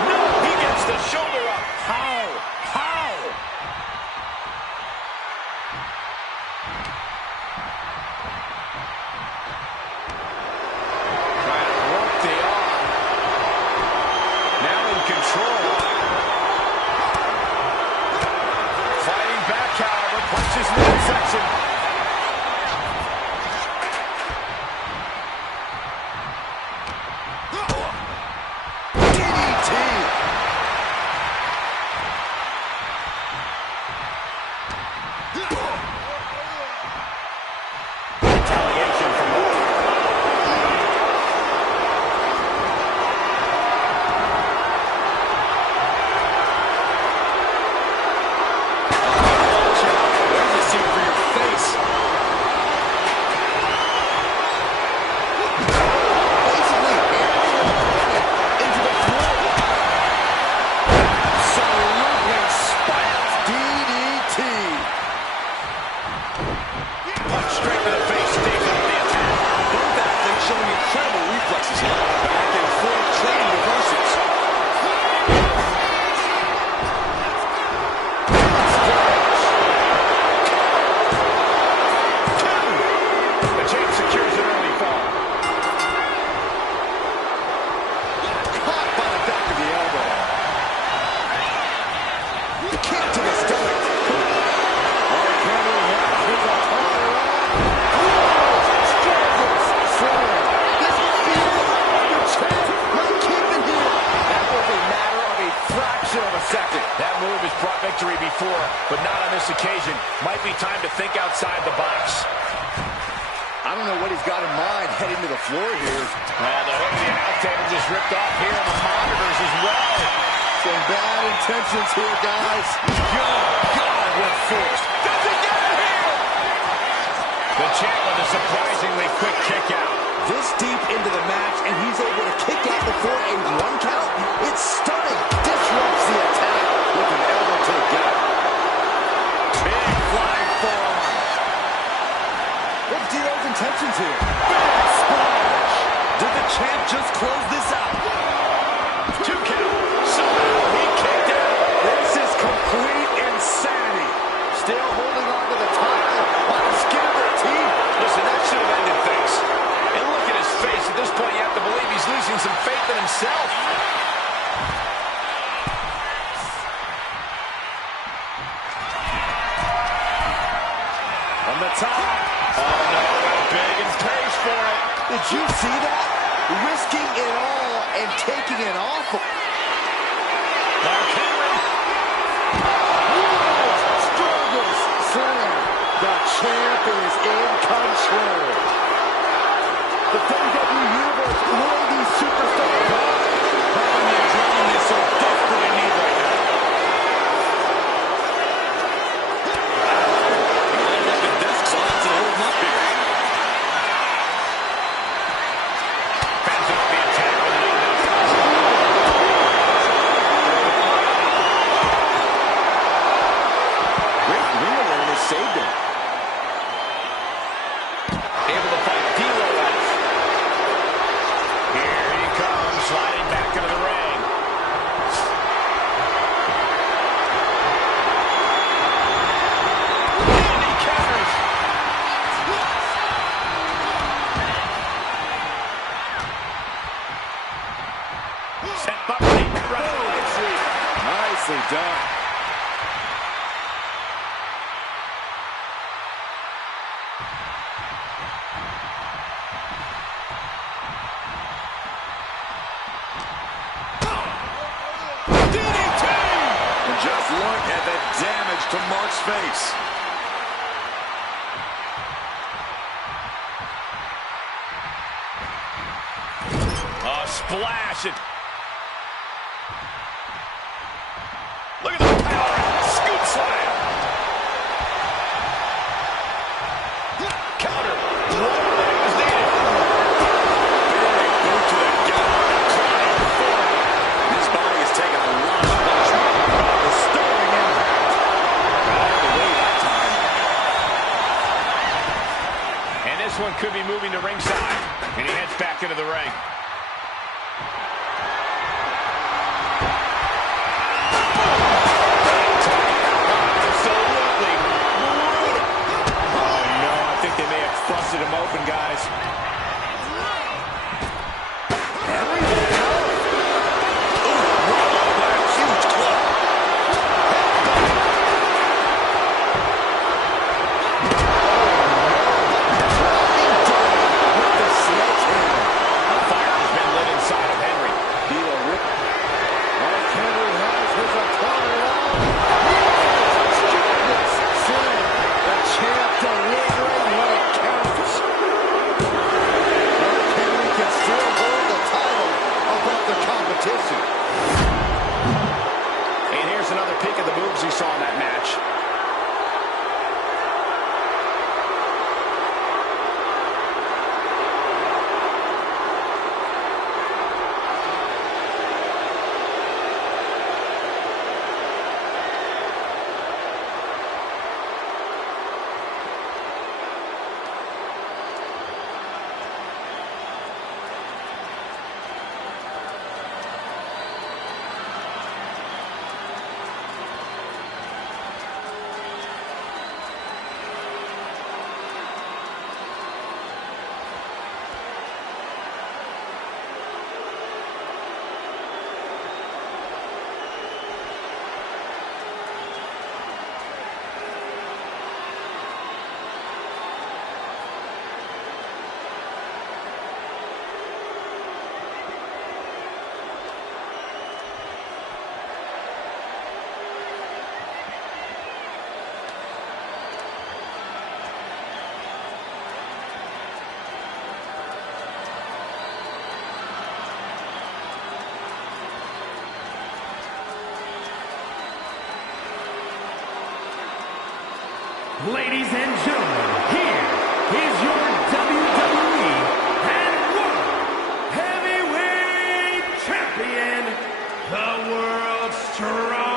No, he gets the shoulder up. How? How? victory before, but not on this occasion. Might be time to think outside the box. I don't know what he's got in mind heading to the floor here. Well, the hook of the announce table just ripped off here on the monitors as well. Some bad intentions here, guys. Good God, what force. Does he get it here? The champ with a surprisingly quick kick out. This deep into the match, and he's able to kick out before a 1 count. It's stunning. Disrupts the attack with an elbow to the gut. Big flying forearm. What's D'Lo's intentions here? Big splash. Did the champ just close this out? 2 count. Somehow he kicked out. This is complete insanity. Still holding on to the title on the skin of their teeth. Listen, that should have ended things. And look at his face. At this point, you have to believe he's losing some faith in himself. From the top. Oh, no, went big and pays for it. Did you see that? Risking it all and taking it off. Mark Henry. Struggles. Slam. The champ is in control. The WWE Universe will be superstars. Having the adrenaline so desperately need right now. Like the desk science and holding up here. Fans off the attack with an Great ring awareness saved him. able to fight D'Lo off. Here he comes, sliding back into the ring. And he counters. Set up, Nicely done. And just look at the damage to Mark's face. A splash. Look at the power. Scoop slam. Counter. One leg was needed. Big boot to the gut. Climb forward. His body is taking a lot of punishment. Disturbing impact. Got out of the way that time. And this one could be moving to ringside. And he heads back into the ring. Absolutely brutal. Oh, no, I think they may have busted him open, guys. Henry with it out. Ooh, rolled by a huge club. With the sledgehammer. A fire has been lit inside of Henry. D'Lo rip. Mark Henry has his opponent out. Goodness, slam. The champ delivering when it counts. Mark Henry can still hold the title above the competition. And here's another peek of the moves he saw in that match. Ladies and gentlemen, here is your WWE and World Heavyweight Champion, the World's Strongest